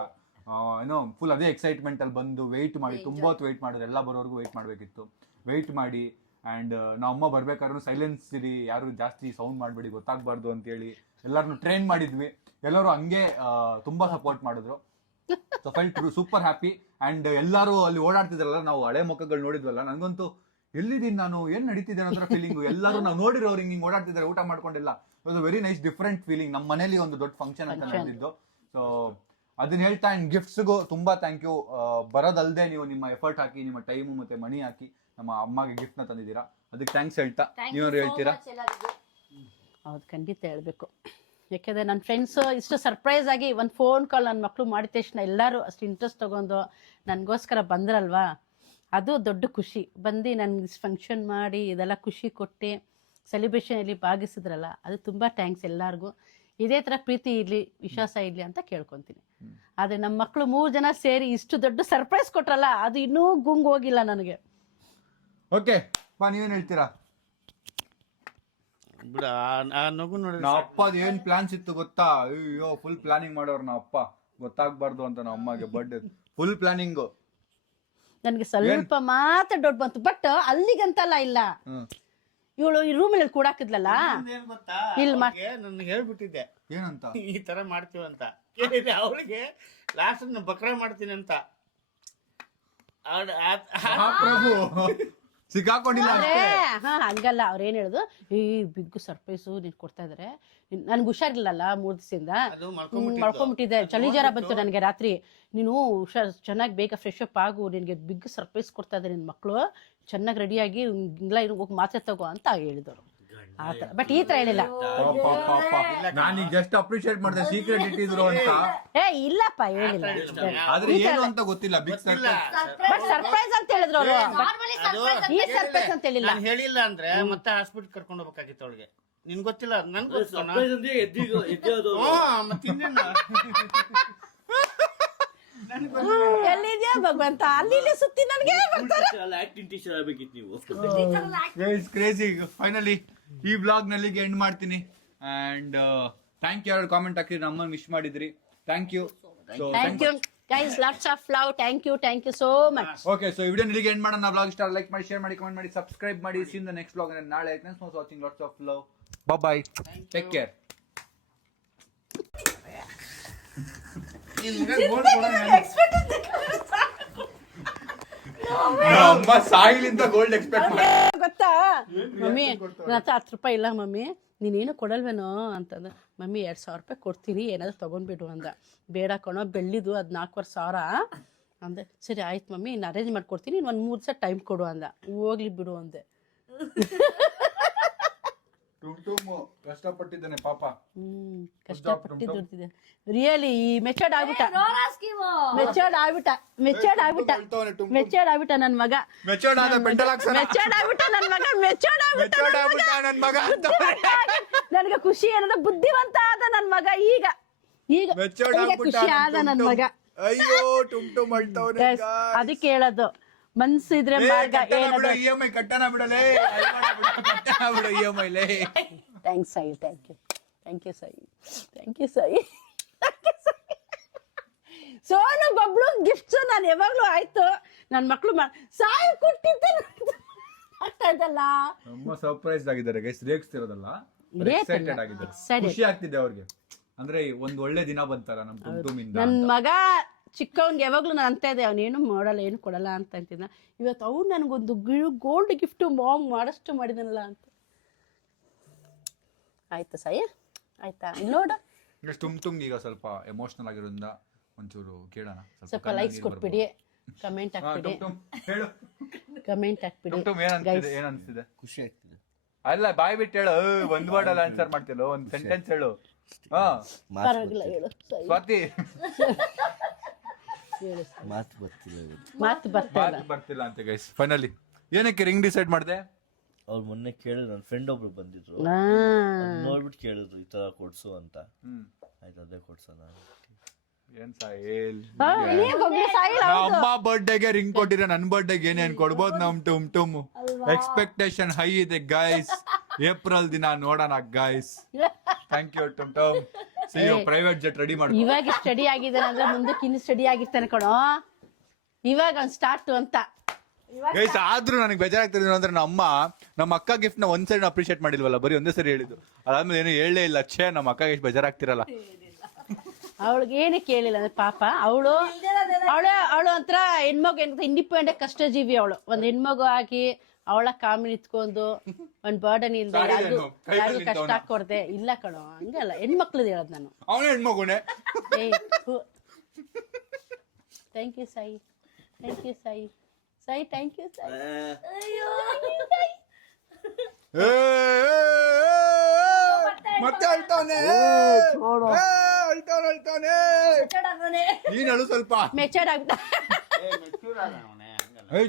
ಏನೋ ಫುಲ್ ಅದೇ ಎಕ್ಸೈಟ್ಮೆಂಟ್ ಅಲ್ಲಿ ಬಂದು ವೆಯ್ಟ್ ಮಾಡಿ, ತುಂಬಾ ಹೊತ್ತು ವೆಯ್ಟ್ ಮಾಡಿದ್ರು. ಎಲ್ಲ ಬರೋರ್ಗು ವೆಯ್ಟ್ ಮಾಡ್ಬೇಕಿತ್ತು, ವೆಯ್ಟ್ ಮಾಡಿ. ಆ್ಯಂಡ್ ನಮ್ಮ ಅಮ್ಮ ಬರ್ಬೇಕಾದ್ರೂ ಸೈಲೆನ್ಸ್ ಇರಿ, ಯಾರು ಜಾಸ್ತಿ ಸೌಂಡ್ ಮಾಡಬೇಡಿ, ಗೊತ್ತಾಗಬಾರ್ದು ಅಂತೇಳಿ ಎಲ್ಲರನ್ನು ಟ್ರೈನ್ ಮಾಡಿದ್ವಿ. ಎಲ್ಲರೂ ಹಂಗೆ ತುಂಬಾ ಸಪೋರ್ಟ್ ಮಾಡಿದ್ರು. So felt super happy. And ಎಲ್ಲರೂ ಅಲ್ಲಿ ಓಡಾಡ್ತಿದ್ರಲ್ಲ, ನಾವು ಹಳೆ ಮುಖಗಳು ನೋಡಿದ್ವಲ್ಲ, ನನಗಂತೂ ಎಲ್ಲಿದ್ದೀನಿ ನಾನು, ಏನ್ ನಡೀತಿದೆ ಅನ್ನೋ ಫೀಲಿಂಗು. ಎಲ್ಲರೂ ನಾವು ನೋಡಿರೋರು ಹಿಂಗೆ ಓಡಾಡ್ತಿದ್ದಾರೆ, ಊಟ ಮಾಡ್ಕೊಂಡಿಲ್ಲ. It very nice different feeling. ನಮ್ಮ ಮನೇಲಿ ಒಂದು ದೊಡ್ಡ ಫಂಕ್ಷನ್ ಅಂತ ನಡೆದಿದ್ದು. ಸೊ ಅದನ್ನ ಹೇಳ್ತಾ, ಆ್ಯಂಡ್ ಗಿಫ್ಟ್ಸ್ಗೂ ತುಂಬಾ ಥ್ಯಾಂಕ್ ಯು. ಬರೋದಲ್ಲದೆ ನೀವು ನಿಮ್ಮ ಎಫರ್ಟ್ ಹಾಕಿ, ನಿಮ್ಮ ಟೈಮು ಮತ್ತೆ ಮನಿ ಹಾಕಿ ನಮ್ಮ ಅಮ್ಮಗೆ ಗಿಫ್ಟ್ನ ತಂದಿದ್ದೀರಾ, ಅದಕ್ಕೆ ಥ್ಯಾಂಕ್ಸ್ ಹೇಳ್ತಾ ನೀವ್ರು ಹೇಳ್ತೀರಾ? ಹೌದು, ಖಂಡಿತ ಹೇಳ್ಬೇಕು. ಯಾಕೆಂದರೆ ನನ್ನ ಫ್ರೆಂಡ್ಸು ಇಷ್ಟು ಸರ್ಪ್ರೈಸ್ ಆಗಿ ಒಂದು ಫೋನ್ ಕಾಲ್ ನನ್ನ ಮಕ್ಕಳು ಮಾಡಿದ ತಕ್ಷಣ ಎಲ್ಲರೂ ಅಷ್ಟು ಇಂಟ್ರೆಸ್ಟ್ ತೊಗೊಂಡು ನನಗೋಸ್ಕರ ಬಂದ್ರಲ್ವಾ, ಅದು ದೊಡ್ಡ ಖುಷಿ. ಬಂದು ನನಗೆ ಫಂಕ್ಷನ್ ಮಾಡಿ ಇದೆಲ್ಲ ಖುಷಿ ಕೊಟ್ಟು ಸೆಲೆಬ್ರೇಷನಲ್ಲಿ ಭಾಗಿಸಿದ್ರಲ್ಲ, ಅದು ತುಂಬ ಥ್ಯಾಂಕ್ಸ್ ಎಲ್ಲರಿಗೂ. ಇದೇ ಥರ ಪ್ರೀತಿ ಇರಲಿ, ವಿಶ್ವಾಸ ಇರಲಿ ಅಂತ ಕೇಳ್ಕೊತೀನಿ. ಆದರೆ ನಮ್ಮ ಮಕ್ಕಳು 3 ಜನ ಸೇರಿ ಇಷ್ಟು ದೊಡ್ಡ ಸರ್ಪ್ರೈಸ್ ಕೊಟ್ರಲ್ಲ, ಅದು ಇನ್ನೂ ಗುಂಗ್ ಹೋಗಿಲ್ಲ ನನಗೆ. ಓಕೆ ಪಾ, ನೀವೇನು ಹೇಳ್ತೀರಾ? ಬಿಡ ಆ ನಗು ನೋಡಿ. ನಾ ಅಪ್ಪದ ಏನ್ ಪ್ಲಾನ್ಸ್ ಇತ್ತು ಗೊತ್ತಾ? ಅಯ್ಯೋ, ಫುಲ್ ಪ್ಲಾನಿಂಗ್ ಮಾಡೋರು ನಾ ಅಪ್ಪ, ಗೊತ್ತಾಗ್ಬಾರ್ದು ಅಂತ ನಮ್ಮ ಅಮ್ಮಗೆ ಬರ್ಡೇ ಫುಲ್ ಪ್ಲಾನಿಂಗ್. ನನಗೆ ಸ್ವಲ್ಪ ಮಾತ್ರ ದೊಡ್ಡ ಬಂತು, ಬಟ್ ಅಲ್ಲಿಗಂತಲ್ಲ ಇಲ್ಲ. ಇವಳು ಈ ರೂಮಲ್ಲಿ ಕೂಡಾಕಿದ್ಲಲ್ಲ, ಏನ್ ಗೊತ್ತಾ, ಇಲ್ಲಿ ನನ್ಗೆ ಹೇಳ್ಬಿಟ್ಟಿದ್ದೆ ಏನಂತ, ಈ ತರ ಮಾಡ್ತೀವಂತ. ಕೇಳಿದೆ ಅವಳಿಗೆ, ಲಾಸ್ಟ್ ಬಕ್ರ ಮಾಡ್ತೀನಿ ಅಂತ. ಪ್ರಭು ಸಿಕ್ಕಾಕೊಂಡಿಲ್ಲ ಹಂಗಲ್ಲ ಅವ್ರೇನ್ ಹೇಳುದು ಈ ಬಿಗ್ ಸರ್ಪ್ರೈಸು ನೀನ್ ಕೊಡ್ತಾ ಇದಾರೆ, ನನ್ಗೆ ಹುಷಾರಿಲ್ಲಲ್ಲ 3 ದಿವಸದಿಂದ ಮಳ್ಕೊಂಡ್ಬಿಟ್ಟಿದೆ, ಚಳಿ ಜ್ವರ ಬಂತು ನನಗೆ ರಾತ್ರಿ, ನೀನು ಚೆನ್ನಾಗಿ ಬೇಗ ಫ್ರೆಶ್ ಅಪ್ ಆಗು, ನಿನ್ಗೆ ಬಿಗ್ ಸರ್ಪ್ರೈಸ್ ಕೊಡ್ತಾ ಇದ್ದಾರೆ ನಿನ್ ಮಕ್ಳು, ಚೆನ್ನಾಗಿ ರೆಡಿಯಾಗಿ ಇಲ್ಲ ಹೋಗಿ ಮಾತ್ರೆ ತಗೋ ಅಂತ ಹೇಳಿದವರು ಆತರ. ಬಟ್ ಈ ತರ ಹೇಳಿಲ್ಲ. ನಾನೀಗ ಜಸ್ಟ್ ಅಪ್ರಿಶಿಯೇಟ್ ಮಾಡಿದೆ ಸೀಕ್ರೆಟ್ ಇಟ್ಟಿದ್ರು ಅಂತ. ಇಲ್ಲಪ್ಪ ಹೇಳಿಲ್ಲ, ಆದ್ರೆ ಏನು ಅಂತ ಗೊತ್ತಿಲ್ಲ. ಬಿಗ್ ಬಟ್ ಸರ್ಪ್ರೈಸ್ ಅಂತ ಹೇಳಿದ್ರು ಅವರು, ಈ ಸರ್ಪ್ರೈಸ್ ಅಂತ ಹೇಳಿಲ್ಲ. ನಾನು ಹೇಳಿಲ್ಲ ಅಂದ್ರೆ ಮತ್ತೆ ಹಾಸ್ಪಿಟಲ್ ಕರ್ಕೊಂಡು ಹೋಗ್ಬೇಕಾಗಿತ್ತು ಅವಳಿಗೆ. ನಿನ್ ಗೊತ್ತಿಲ್ಲ, ನನ್ಗೆ ಗೊತ್ತಿಲ್ಲ. ಮತ್ತೆ ಎಲ್ಲಿದ್ಯಾ ಭಗವಂತ, ಅಲ್ಲಿ ಸುತ್ತಿ ನನಗೆ ಆಕ್ಟಿಂಗ್ ಟೀಚರ್ ಆಗ್ಬೇಕಿತ್ತು ನೀವು. ಕ್ರೇಜಿ. ಫೈನಲಿ ಈ ಬ್ಲಾಗ್ ನಲ್ಲಿ ಎಂಡ್ ಮಾಡ್ತೀನಿ. ಅಂಡ್ ಥ್ಯಾಂಕ್ ಯು, ಯಾರು ಕಾಮೆಂಟ್ ಹಾಕಿದ್ರಿ, ನಮ್ಮನ್ನು ವಿಶ್ ಮಾಡಿದ್ರಿ, thank you. Thank you guys, lots of love, thank you so much. Okay, so ಈ ವಿಡಿಯೋ ನಿಮಗೆ ಎಂಡ್ ಮಾಡೋಣ. ಬ್ಲಾಗ್ ಇಷ್ಟ ಲೈಕ್ ಮಾಡಿ, ಶೇರ್ ಮಾಡಿ, ಕಮೆಂಟ್ ಮಾಡಿ, ಸಬ್ಸ್ಕ್ರೈಬ್ ಮಾಡಿ. See in the next blog ನಾಳೆ. Thanks for watching, lots of love, bye, take care. ಅಮ್ಮ ಸಾಯಿಲಿಂದ ಗೋಲ್ಡ್ ಎಕ್ಸ್ಪೆಕ್ಟ್ ಮಾಡಿ ಗೊತ್ತಾ ಮಮ್ಮಿ, ನನ್ನ ಹತ್ರ 10 ರೂಪಾಯಿ ಇಲ್ಲ ಮಮ್ಮಿ, ನೀನೇನು ಕೊಡಲ್ವೇನೋ ಅಂತಂದ. ಮಮ್ಮಿ 2000 ರೂಪಾಯಿ ಕೊಡ್ತೀನಿ, ಏನಾದ್ರು ತಗೊಂಡ್ಬಿಡು ಅಂದ. ಬೇಡ ಕಣೋ, ಬೆಳ್ಳಿದು ಅದು 4,500 ಅಂದೆ. ಸರಿ ಆಯ್ತು ಮಮ್ಮಿ, ಇನ್ನು ಅರೇಂಜ್ ಮಾಡ್ಕೊಡ್ತೀನಿ, ಇನ್ನು 1 3 ದಿವಸ ಟೈಮ್ ಕೊಡು ಅಂದ. ಹೋಗ್ಲಿ ಬಿಡು ಅಂದೆ. ಕಷ್ಟಪಟ್ಟಿದ್ದಾನೆ ಪಾಪ. ಕಷ್ಟಪಟ್ಟು ದುಡ್ದಿದೆ. ರಿಯಲಿ ಮೆಚರ್ಡ್ ಆಗ್ಬಿಟ್ಟ ನನ್ ಮಗ. ಮೆಚೂರ್ಡ್ ಆಗ್ಬಿಟ್ಟ ನನ್ ಮಗ. ನನಗೆ ಖುಷಿ ಏನಂದ್ರೆ ಬುದ್ಧಿವಂತ ಆದ ನನ್ ಮಗ. ಈಗ ಖುಷಿ ಆದ ನನ್ ಮಗ. ಅದಕ್ಕೆ ಹೇಳೋದು, ಮನ್ಸಿದ್ರೆ ಮಾರ್ಗ ಏನದು. EMI ಕಟ್ಟನ ಬಿಡಲೇ. Thanks Sai, thank you Sai. Sonu Bablu gifts ನಾನು ಯಾವಾಗ್ಲೂ ಆಯ್ತು ನನ್ನ ಮಕ್ಳು ಸಾಯಿ ಕೊಟ್ಟಿದ್ದೆ ಆಗ್ತಾ ಇದ್ದಲ್ಲ. ತುಂಬಾ ಸರ್ಪ್ರೈಸ್ ಆಗಿದ್ದಾರೆ ಗೈಸ್, ರೇಗಿಸ್ತಿರೋದಲ್ಲ, ಎಕ್ಸೈಟೆಡ್ ಆಗಿದ್ದಾರೆ, ಖುಷಿ ಆಗ್ತಿದೆ ಅವ್ರಿಗೆ. ಅಂದ್ರೆ ಒಂದ್ ಒಳ್ಳೆ ದಿನ ಬಂತಲ್ಲ ನಮ್ ಕುಟುಂಬದಿಂದ. ನನ್ ಮಗ ಚಿಕ್ಕವನ್ಗೆ ಯಾವಾಗ್ಲೂ ನಾನು ಅಂತ ಇದ್ದೆ, ಅವನೇನು ಮಾಡಲ್ಲ, ಏನು ಕೊಡಲ್ಲ ಅಂತ ಅಂತಿದ್ದ. ಇವತ್ತು ಅವ್ನು ನನಗೊಂದು ಗೋಲ್ಡ್ ಗಿಫ್ಟ್ ಮಾಮ್ ಮಾಡಷ್ಟು ಮಾಡಿದನಲ್ಲ ಅಂತ. ಆಯ್ತಾ ಸಾಯಿ, ಆಯ್ತಾ ನೋಡು. ತುಂಗ್ ಈಗ ಸ್ವಲ್ಪ ಎಮೋಷನಲ್ ಆಗಿರೋದ್ರಿಂದ ಒಂಚೂರು ಕೇಳೋಣ. ಸ್ವಲ್ಪ ಲೈಕ್ಸ್ ಕೊಟ್ಬಿಡಿ, ಕಮೆಂಟ್ ಹಾಕ್ಬಿಡಿ, ಏನ್ ಅನ್ಸ್ತಿದೆ? ಖುಷಿ ಆಗ್ತಿದೆ. ಅಲ್ಲ ಬಾಯ್ ಬಿಟ್ಟು ಹೇಳು, ಒಂದ್ ವರ್ಡ್ ಅಲ್ಲಿ ಆನ್ಸರ್ ಮಾಡ್ತಿಲ್ಲ, ಒಂದ್ ಸೆಂಟೆನ್ಸ್ ಹೇಳು. ಪರವಾಗಿಲ್ಲ ಹೇಳು ಸ್ವಾತಿ. ಮಾತು ಬರ್ತಿಲ್ಲ ಅಂತ ಗೈಸ್. ಫೈನಲಿ ಏನಕ್ಕೆ ರಿಂಗ್ ಡಿಸೈಡ್ ಮಾಡಿದೆ? ಅವ್ರು ಮೊನ್ನೆ ಕೇಳಿದ್ರು, ನನ್ನ ಫ್ರೆಂಡ್ ಒಬ್ರು ಬಂದಿದ್ರು, ನೋಡ್ಬಿಟ್ಟು ಕೇಳಿದ್ರು ಈ ತರ ಕೊಡ್ಸು ಅಂತ. ಆಯ್ತು, ಅದೇ ಕೊಡ್ಸೋಣ. ಏನ್ ಸಾಯಿಲ್, ಅಮ್ಮ ಬರ್ಡೇಗೆ ರಿಂಗ್ ಕೊಟ್ಟಿರ, ನನ್ ಬರ್ಡೇಗೆ ಏನೇನ್ ಕೊಡ್ಬೋದು ನಮ್ ಟುಮ್. ಎಕ್ಸ್ಪೆಕ್ಟೇಷನ್ ಹೈ ಇದೆ ಗೈಸ್. ಏಪ್ರಿಲ್ ದಿನ ನೋಡೋಣ ಗೈಸ್. ಥ್ಯಾಂಕ್ ಯು ಟುಮ್. See you. Private jet ready ಮಾಡಿ. ಇವಾಗ ಸ್ಟಡಿ ಆಗಿದ್ದಾನೆ ಅಂದ್ರೆ ಮುಂದಕ್ಕೆ ಇನ್ನು ಸ್ಟಡಿ ಆಗಿರ್ತಾನೆ ಕಣೋ. ಇವಾಗ ಅವ್ನು ಸ್ಟಾರ್ಟ್ ಅಂತ ಗೈಸ್. ಆದ್ರೂ ನನಗೆ ಬೇಜಾರಾಗ್ತಿದ್ರು ಅಂದ್ರೆ ನಮ್ಮ ಅಕ್ಕ ಗಿಫ್ಟ್ ನ ಒಂದ್ ಸರಿ ಅಪ್ರಿಶಿಯೇಟ್ ಮಾಡಿಲ್ವಲ್ಲ, ಬರೀ ಒಂದೇ ಸರಿ ಹೇಳಿದ್ದು. ಅದಾದ್ಮೇಲೆ ಏನು ಹೇಳಲೇ ಇಲ್ಲ. ನಮ್ಮ ಅಕ್ಕ ಎಷ್ಟು ಬೇಜಾರಾಗ್ತಿರಲ್ಲ. ಅವಳಿಗೆ ಏನಕ್ಕೆ ಕೇಳಿಲ್ಲ ಅಂದ್ರೆ ಪಾಪ ಅವಳು ಒಂಥರ ಹೆಣ್ಮಗು ಏನಂತ ಇಂಡಿಪೆಂಡೆಂಟ್ ಕಷ್ಟಜೀವಿ ಅವಳು. ಒಂದ್ ಹೆಣ್ಮಗು ಆಗಿ ಅವಳ ಕಾಮಿ ನಿತ್ಕೊಂಡು ಒಂದ್ ಬರ್ಡನ್ ಇಲ್ದೆ ಯಾರಿಗೂ ಕಷ್ಟ ಕೊಡ್ದೆ ಇಲ್ಲ ಕಣೋ. ಹಂಗಲ್ಲ, ಹೆಣ್ಮಕ್ಳದ್ ಹೇಳದ್ ನಾನು. ಅವನೇ ಹೆಣ್ಮಗುನೆ. Thank you Sai, thank you Sai, Sai thank you Sai. ಮತ್ತೆ ಅಳ್ತಾನೆ. ನೀನ್ ಅಳು ಸ್ವಲ್ಪ. ಮೆಚರ್ಡ್ ಆಗ್ಬಿಟ್ಟ.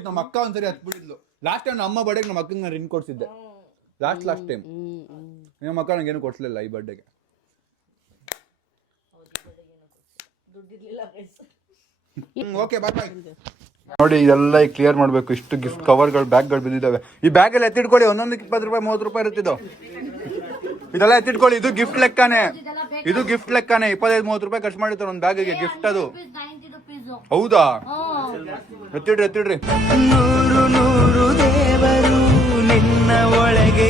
ನಮ್ಮ ಅಕ್ಕ ಒಂದ್ಸರಿ ಹತ್ಬಿಟ್ಟಿದ್ಲು. ಲಾಸ್ಟ್ ಟೈಮ್ ನಮ್ಮ ಬರ್ಡೇಗೆ ನಮ್ಮ ಅಕ್ಕಂಗೆ ನಾನು ರಿಂಗ್ ಕೊಡ್ಸಿದ್ದೆ. ಲಾಸ್ಟ್ ಟೈಮ್ ನಮ್ಮ ಅಕ್ಕ ನಂಗೇನು ಕೊಡ್ಸ್ಲಿಲ್ಲ ಈ ಬರ್ಡೇಗೆ. Okay bye. ನೋಡಿ ಇದೆಲ್ಲ ಕ್ಲಿಯರ್ ಮಾಡಬೇಕು. ಇಷ್ಟು ಗಿಫ್ಟ್ ಕವರ್ಗಳು, ಬ್ಯಾಗ್ಗಳು ಬಿದ್ದಿದ್ದಾವೆ. ಈ ಬ್ಯಾಗ್ ಎಲ್ಲ ಎತ್ತಿಟ್ಕೊಳ್ಳಿ. ಒಂದೊಂದಕ್ಕೆ 20 ರೂಪಾಯಿ 30 ರೂಪಾಯಿ ಇರುತ್ತಿದ್ದು. ಇದೆಲ್ಲ ಎತ್ತಿಟ್ಕೊಳ್ಳಿ. ಇದು ಗಿಫ್ಟ್ ಲೆಕ್ಕನೇ. 25-30 ರೂಪಾಯಿ ಖರ್ಚು ಮಾಡಿರ್ತಾರೆ ಒಂದು ಬ್ಯಾಗಿಗೆ. ಗಿಫ್ಟ್ ಅದು. ಹೌದಾ? ಎತ್ತಿಡ್ರಿ. 100 ದೇವರು ನಿನ್ನ ಒಳಗೆ